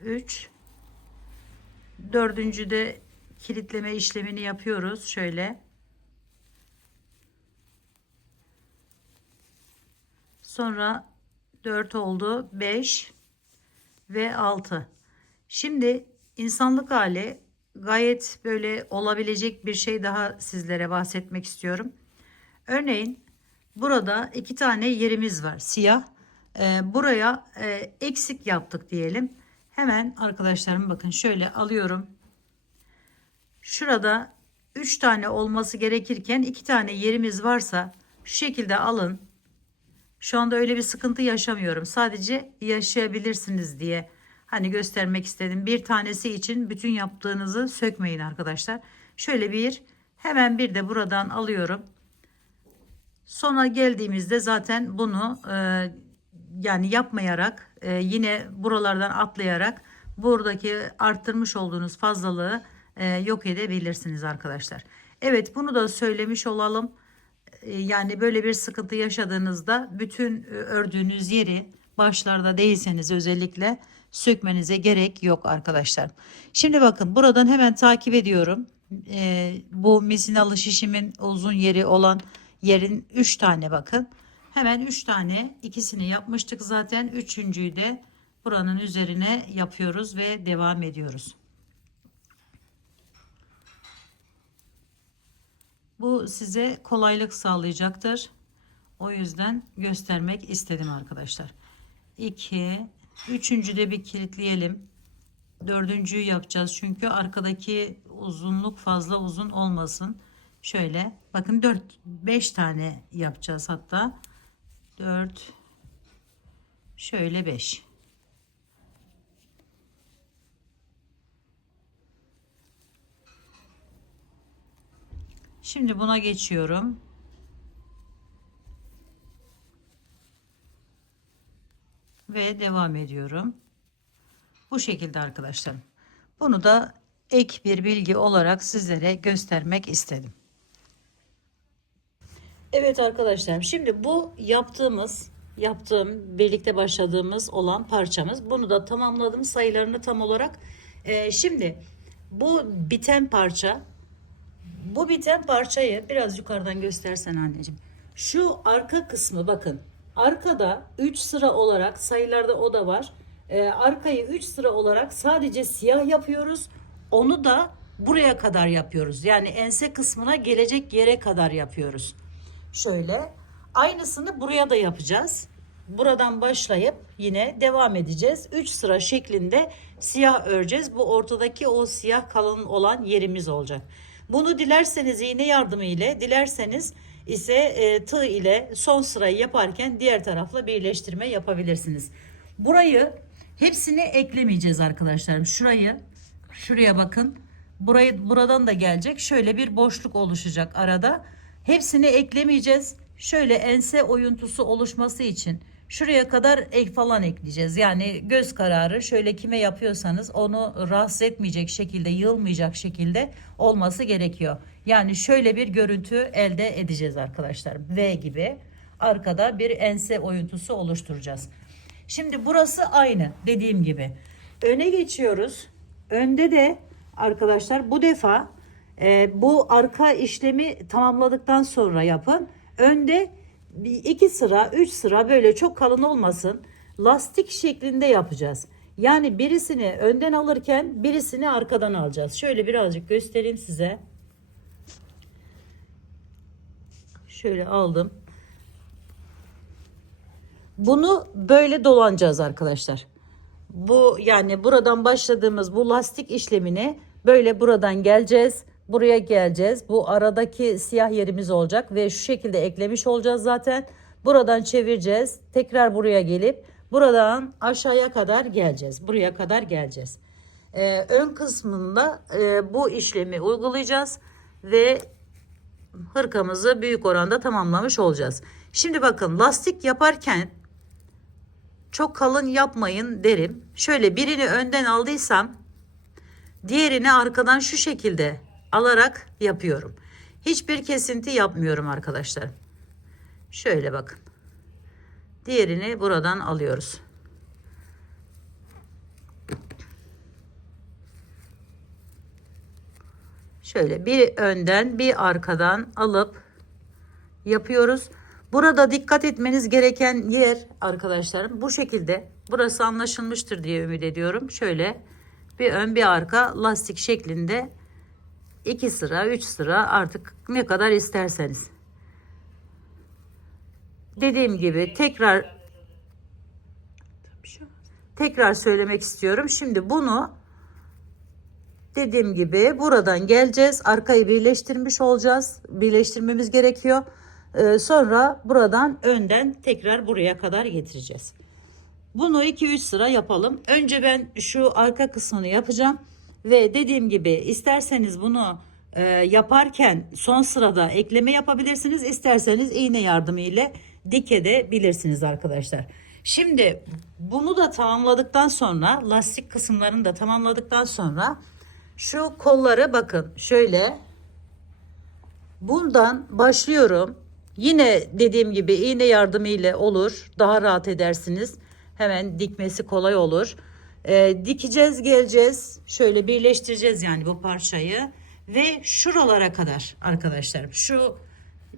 3, dördüncü de kilitleme işlemini yapıyoruz. Şöyle. Sonra 4 oldu. 5 ve 6. Şimdi insanlık hali gayet böyle olabilecek bir şey daha sizlere bahsetmek istiyorum. Örneğin burada 2 tane yerimiz var. Siyah. Buraya eksik yaptık diyelim. Hemen arkadaşlarım bakın şöyle alıyorum. Şurada 3 tane olması gerekirken 2 tane yerimiz varsa şu şekilde alın. Şu anda öyle bir sıkıntı yaşamıyorum. Sadece yaşayabilirsiniz diye hani göstermek istedim. Bir tanesi için bütün yaptığınızı sökmeyin arkadaşlar. Şöyle hemen bir de buradan alıyorum. Sonra geldiğimizde zaten bunu yani yapmayarak yine buralardan atlayarak buradaki arttırmış olduğunuz fazlalığı yok edebilirsiniz arkadaşlar. Evet, bunu da söylemiş olalım. Yani böyle bir sıkıntı yaşadığınızda bütün ördüğünüz yeri başlarda değilseniz özellikle sökmenize gerek yok arkadaşlar. Şimdi bakın buradan hemen takip ediyorum. Bu misinalı şişimin uzun yeri olan yerin 3 tane bakın. Hemen 3 tane, ikisini yapmıştık zaten. Üçüncüyü de buranın üzerine yapıyoruz ve devam ediyoruz. Bu size kolaylık sağlayacaktır. O yüzden göstermek istedim arkadaşlar. 2, üçüncü de bir kilitleyelim. Dördüncüyü yapacağız. Çünkü arkadaki uzunluk fazla uzun olmasın. Şöyle bakın 4, 5 tane yapacağız hatta. 4, şöyle 5. Şimdi buna geçiyorum. Ve devam ediyorum. Bu şekilde arkadaşlar. Bunu da ek bir bilgi olarak sizlere göstermek istedim. Evet arkadaşlar, şimdi bu yaptığım birlikte başladığımız olan parçamız. Bunu da tamamladım sayılarını tam olarak. Şimdi bu biten parça. Bu biten parçayı biraz yukarıdan göstersen anneciğim. Şu arka kısmı bakın. Arkada 3 sıra olarak sayılarda o da var. Arkayı 3 sıra olarak sadece siyah yapıyoruz. Onu da buraya kadar yapıyoruz. Yani ense kısmına gelecek yere kadar yapıyoruz. Şöyle aynısını buraya da yapacağız. buradan başlayıp yine devam edeceğiz. 3 sıra şeklinde siyah öreceğiz. Bu ortadaki o siyah kalın olan yerimiz olacak. Bunu dilerseniz iğne yardımı ile, dilerseniz ise tığ ile son sırayı yaparken diğer tarafla birleştirme yapabilirsiniz. Burayı hepsini eklemeyeceğiz arkadaşlarım. Şuraya bakın. Buradan da gelecek. Şöyle bir boşluk oluşacak arada. Hepsini eklemeyeceğiz. Şöyle ense oyuntusu oluşması için şuraya kadar ek falan ekleyeceğiz. Yani göz kararı şöyle kime yapıyorsanız onu rahatsız etmeyecek şekilde, yığılmayacak şekilde olması gerekiyor. Yani şöyle bir görüntü elde edeceğiz arkadaşlar. V gibi arkada bir ense oyuntusu oluşturacağız. Şimdi burası aynı dediğim gibi. Öne geçiyoruz. Önde de arkadaşlar bu defa bu arka işlemi tamamladıktan sonra yapın. Önde 2 sıra 3 sıra böyle çok kalın olmasın. Lastik şeklinde yapacağız. Yani birisini önden alırken birisini arkadan alacağız. Şöyle birazcık göstereyim size. Şöyle aldım. Bunu böyle dolanacağız arkadaşlar. Bu yani buradan başladığımız bu lastik işlemini böyle buradan geleceğiz. Buraya geleceğiz. Bu aradaki siyah yerimiz olacak ve şu şekilde eklemiş olacağız zaten. Buradan çevireceğiz. Tekrar buraya gelip buradan aşağıya kadar geleceğiz. Buraya kadar geleceğiz. Ön kısmında bu işlemi uygulayacağız ve hırkamızı büyük oranda tamamlamış olacağız. Şimdi bakın lastik yaparken çok kalın yapmayın derim. Şöyle birini önden aldıysam diğerini arkadan şu şekilde alarak yapıyorum. Hiçbir kesinti yapmıyorum arkadaşlar. Şöyle bakın. Diğerini buradan alıyoruz. Şöyle bir önden bir arkadan alıp yapıyoruz. Burada dikkat etmeniz gereken yer arkadaşlarım bu şekilde. Burası anlaşılmıştır diye ümit ediyorum. Şöyle bir ön bir arka lastik şeklinde 2 sıra 3 sıra artık ne kadar isterseniz. Dediğim gibi tekrar söylemek istiyorum. Şimdi bunu dediğim gibi buradan geleceğiz. Arkayı birleştirmiş olacağız. Birleştirmemiz gerekiyor. Sonra buradan önden tekrar buraya kadar getireceğiz. Bunu 2-3 sıra yapalım. Önce ben şu arka kısmını yapacağım. Ve dediğim gibi isterseniz bunu yaparken son sırada ekleme yapabilirsiniz. İsterseniz iğne yardımı ile dikebilirsiniz arkadaşlar. Şimdi bunu da tamamladıktan sonra lastik kısımlarını da tamamladıktan sonra şu kolları bakın şöyle bundan başlıyorum. Yine dediğim gibi iğne yardımı ile olur. Daha rahat edersiniz. Hemen dikmesi kolay olur. Dikeceğiz geleceğiz. Şöyle birleştireceğiz yani bu parçayı. Ve şuralara kadar arkadaşlar şu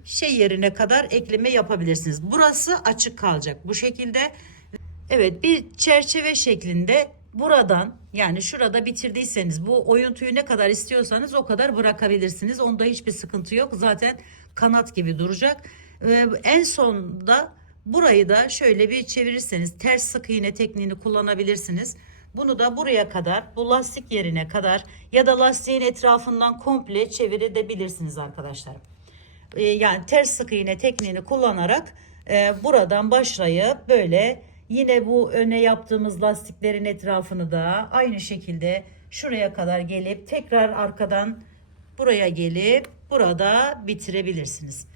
şey yerine kadar ekleme yapabilirsiniz. Burası açık kalacak bu şekilde. Evet bir çerçeve şeklinde buradan yani şurada bitirdiyseniz bu oyuntuyu ne kadar istiyorsanız o kadar bırakabilirsiniz. Onda hiçbir sıkıntı yok. Zaten kanat gibi duracak. En sonda burayı da şöyle bir çevirirseniz ters sık iğne tekniğini kullanabilirsiniz. Bunu da buraya kadar bu lastik yerine kadar ya da lastiğin etrafından komple çevirebilirsiniz arkadaşlar. Yani ters sık iğne tekniğini kullanarak buradan başlayıp böyle yine bu öne yaptığımız lastiklerin etrafını da aynı şekilde şuraya kadar gelip tekrar arkadan buraya gelip burada bitirebilirsiniz.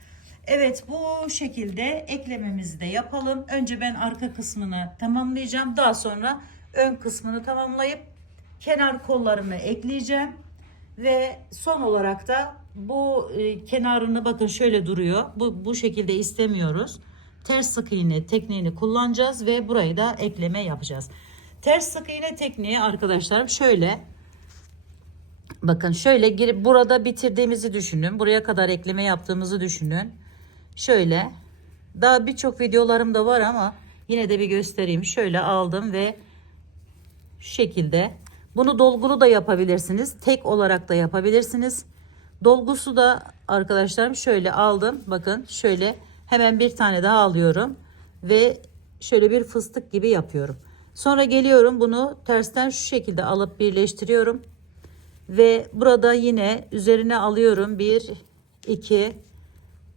Evet bu şekilde eklememizi de yapalım. Önce ben arka kısmını tamamlayacağım. Daha sonra ön kısmını tamamlayıp kenar kollarını ekleyeceğim. Ve son olarak da bu kenarını bakın şöyle duruyor. Bu şekilde istemiyoruz. Ters sık iğne tekniğini kullanacağız ve burayı da ekleme yapacağız. Ters sık iğne tekniği arkadaşlarım şöyle. Bakın şöyle girip burada bitirdiğimizi düşünün. Buraya kadar ekleme yaptığımızı düşünün. Şöyle. Daha birçok videolarım da var ama yine de bir göstereyim. Şöyle aldım ve şu şekilde. Bunu dolgulu da yapabilirsiniz. Tek olarak da yapabilirsiniz. Dolgusu da arkadaşlarım şöyle aldım. Bakın şöyle hemen bir tane daha alıyorum. Ve şöyle bir fıstık gibi yapıyorum. Sonra geliyorum, bunu tersten şu şekilde alıp birleştiriyorum. Ve burada yine üzerine alıyorum. 1, 2,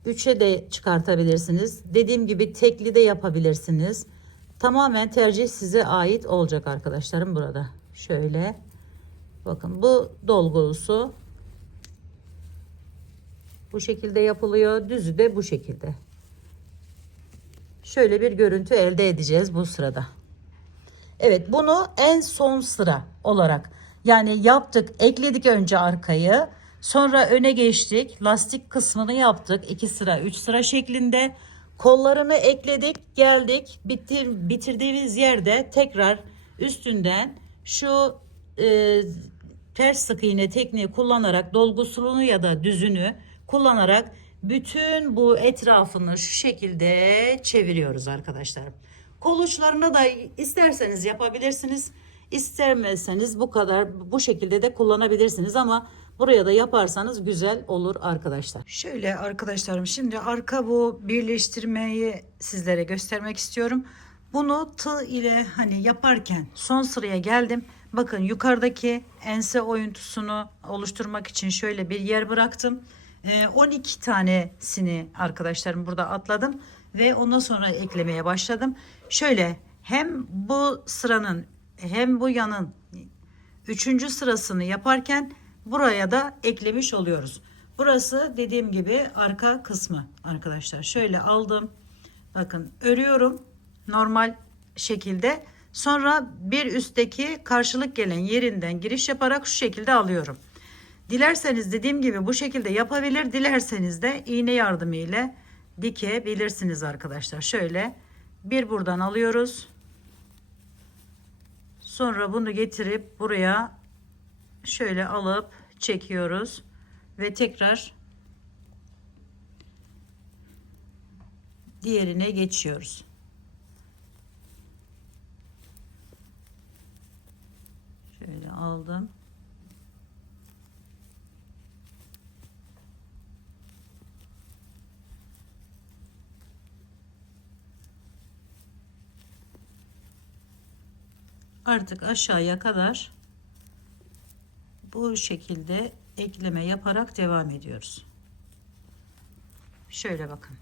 3'e de çıkartabilirsiniz. Dediğim gibi tekli de yapabilirsiniz. Tamamen tercih size ait olacak arkadaşlarım burada. Şöyle bakın, bu dolgulusu bu şekilde yapılıyor. Düzü de bu şekilde. Şöyle bir görüntü elde edeceğiz bu sırada. Evet, bunu en son sıra olarak yani yaptık, ekledik önce arkayı, sonra öne geçtik, lastik kısmını yaptık 2 sıra 3 sıra şeklinde, kollarını ekledik, geldik bitirdiğimiz yerde tekrar üstünden şu ters sık iğne tekniği kullanarak, dolgusunu ya da düzünü kullanarak bütün bu etrafını şu şekilde çeviriyoruz arkadaşlar. Kol uçlarına da isterseniz yapabilirsiniz. İstemezseniz bu kadar, bu şekilde de kullanabilirsiniz ama buraya da yaparsanız güzel olur arkadaşlar. Şöyle arkadaşlarım, şimdi arka bu birleştirmeyi sizlere göstermek istiyorum. Bunu tığ ile hani yaparken son sıraya geldim. Bakın, yukarıdaki ense oyuntusunu oluşturmak için şöyle bir yer bıraktım. 12 tanesini arkadaşlarım burada atladım ve ondan sonra eklemeye başladım. Şöyle hem bu sıranın hem bu yanın 3. sırasını yaparken buraya da eklemiş oluyoruz. Burası dediğim gibi arka kısmı arkadaşlar. Şöyle aldım. Bakın, örüyorum normal şekilde. Sonra bir üstteki karşılık gelen yerinden giriş yaparak şu şekilde alıyorum. Dilerseniz dediğim gibi bu şekilde yapabilir, dilerseniz de iğne yardımı ile dikebilirsiniz arkadaşlar. Şöyle bir buradan alıyoruz. Sonra bunu getirip buraya şöyle alıp çekiyoruz ve tekrar diğerine geçiyoruz. Şöyle aldım. Artık aşağıya kadar bu şekilde ekleme yaparak devam ediyoruz. Şöyle bakın.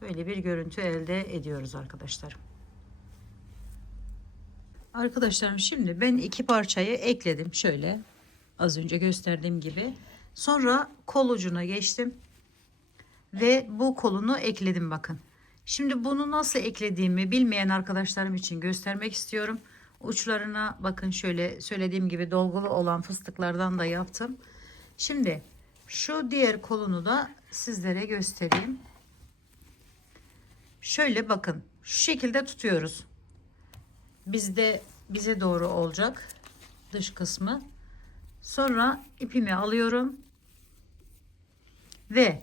Böyle bir görüntü elde ediyoruz arkadaşlar. Arkadaşlarım, şimdi ben 2 parçayı ekledim. Şöyle az önce gösterdiğim gibi. Sonra kol ucuna geçtim. Ve bu kolunu ekledim bakın. Şimdi bunu nasıl eklediğimi bilmeyen arkadaşlarım için göstermek istiyorum. Uçlarına bakın, şöyle söylediğim gibi dolgulu olan fıstıklardan da yaptım. Şimdi şu diğer kolunu da sizlere göstereyim. Şöyle bakın, şu şekilde tutuyoruz. Bize doğru olacak dış kısmı. Sonra ipimi alıyorum ve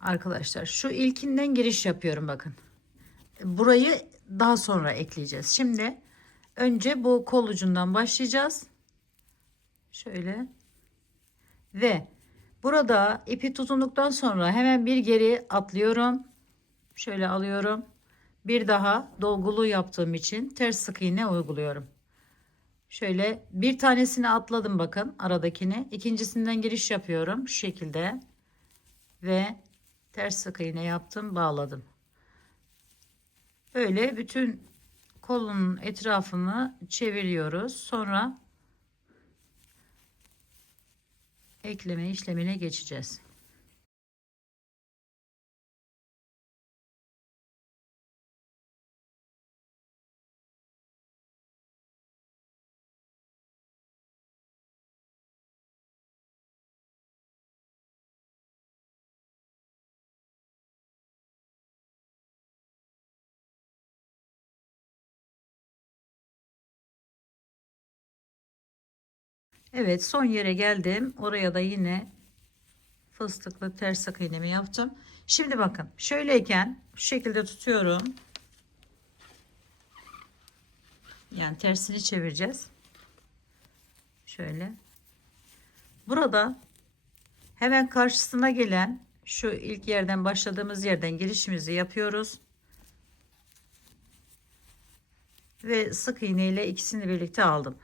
arkadaşlar şu ilkinden giriş yapıyorum bakın. Burayı daha sonra ekleyeceğiz. Şimdi önce bu kol ucundan başlayacağız. Şöyle ve burada ipi tutunduktan sonra hemen bir geri atlıyorum. Şöyle alıyorum. Bir daha dolgulu yaptığım için ters sık iğne uyguluyorum. Şöyle bir tanesini atladım bakın, aradakini. İkincisinden giriş yapıyorum şu şekilde ve ters sık iğne yaptım, bağladım. Böyle bütün kolun etrafını çeviriyoruz. Sonra ekleme işlemine geçeceğiz. Evet, son yere geldim. Oraya da yine fıstıklı ters sık iğnemi yaptım. Şimdi bakın, şöyleyken şu şekilde tutuyorum. Yani tersini çevireceğiz. Şöyle. Burada hemen karşısına gelen şu ilk yerden başladığımız yerden girişimizi yapıyoruz. ve sık iğne ile ikisini birlikte aldım.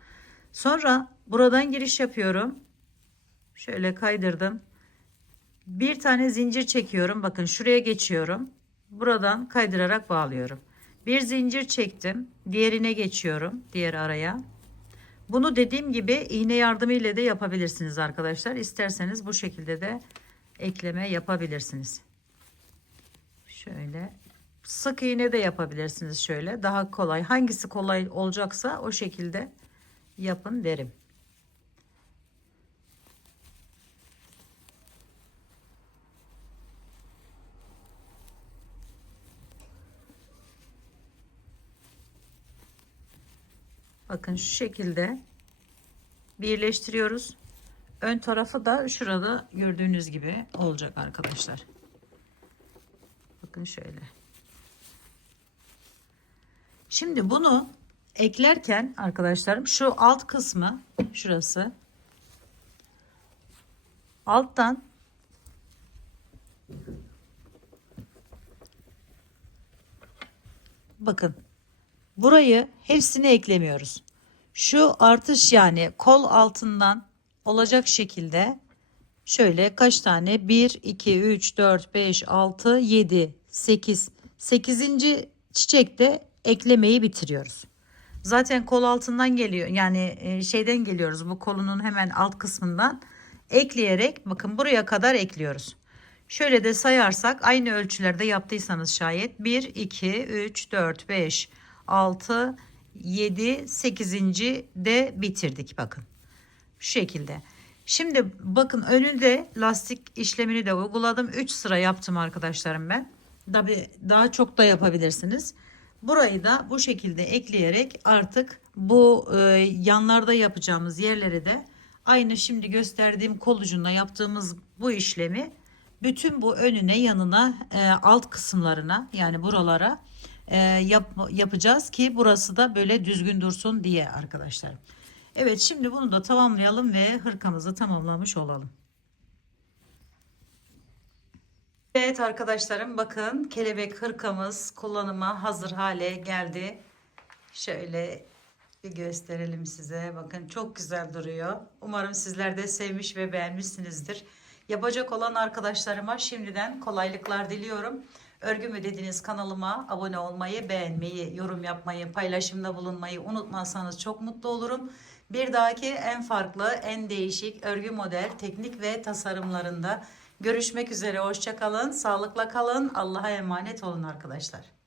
Sonra buradan giriş yapıyorum. Şöyle kaydırdım. Bir tane zincir çekiyorum. Bakın şuraya geçiyorum. Buradan kaydırarak bağlıyorum. Bir zincir çektim. Diğerine geçiyorum. Diğer araya. Bunu dediğim gibi iğne yardımıyla da yapabilirsiniz arkadaşlar. İsterseniz bu şekilde de ekleme yapabilirsiniz. Şöyle sık iğne de yapabilirsiniz şöyle. Daha kolay. Hangisi kolay olacaksa o şekilde yapın derim. Bakın şu şekilde birleştiriyoruz. Ön tarafı da şurada gördüğünüz gibi olacak arkadaşlar. Bakın şöyle. Şimdi bunu eklerken arkadaşlarım şu alt kısmı şurası alttan bakın burayı hepsini eklemiyoruz. Şu artış yani kol altından olacak şekilde şöyle kaç tane 1 2 3 4 5 6 7 8 8. çiçekte eklemeyi bitiriyoruz. Zaten kol altından geliyor. Yani şeyden geliyoruz. Bu kolunun hemen alt kısmından ekleyerek bakın buraya kadar ekliyoruz. Şöyle de sayarsak aynı ölçülerde yaptıysanız şayet 1 2 3 4 5 6 7 8. de bitirdik bakın. Şu şekilde. Şimdi bakın önünde lastik işlemini de uyguladım. 3 sıra yaptım arkadaşlarım ben. Tabii daha çok da yapabilirsiniz. Burayı da bu şekilde ekleyerek artık bu yanlarda yapacağımız yerleri de aynı şimdi gösterdiğim kol ucunda yaptığımız bu işlemi bütün bu önüne yanına alt kısımlarına yani buralara yapacağız ki burası da böyle düzgün dursun diye arkadaşlar. Evet şimdi bunu da tamamlayalım ve hırkamızı tamamlamış olalım. Evet arkadaşlarım bakın kelebek hırkamız kullanıma hazır hale geldi. Şöyle bir gösterelim size. Bakın çok güzel duruyor. Umarım sizler de sevmiş ve beğenmişsinizdir. Yapacak olan arkadaşlarıma şimdiden kolaylıklar diliyorum. Örgü mü dediniz kanalıma abone olmayı, beğenmeyi, yorum yapmayı, paylaşımda bulunmayı unutmazsanız çok mutlu olurum. Bir dahaki en farklı, en değişik örgü model, teknik ve tasarımlarında görüşmek üzere. Hoşça kalın, sağlıkla kalın. Allah'a emanet olun arkadaşlar.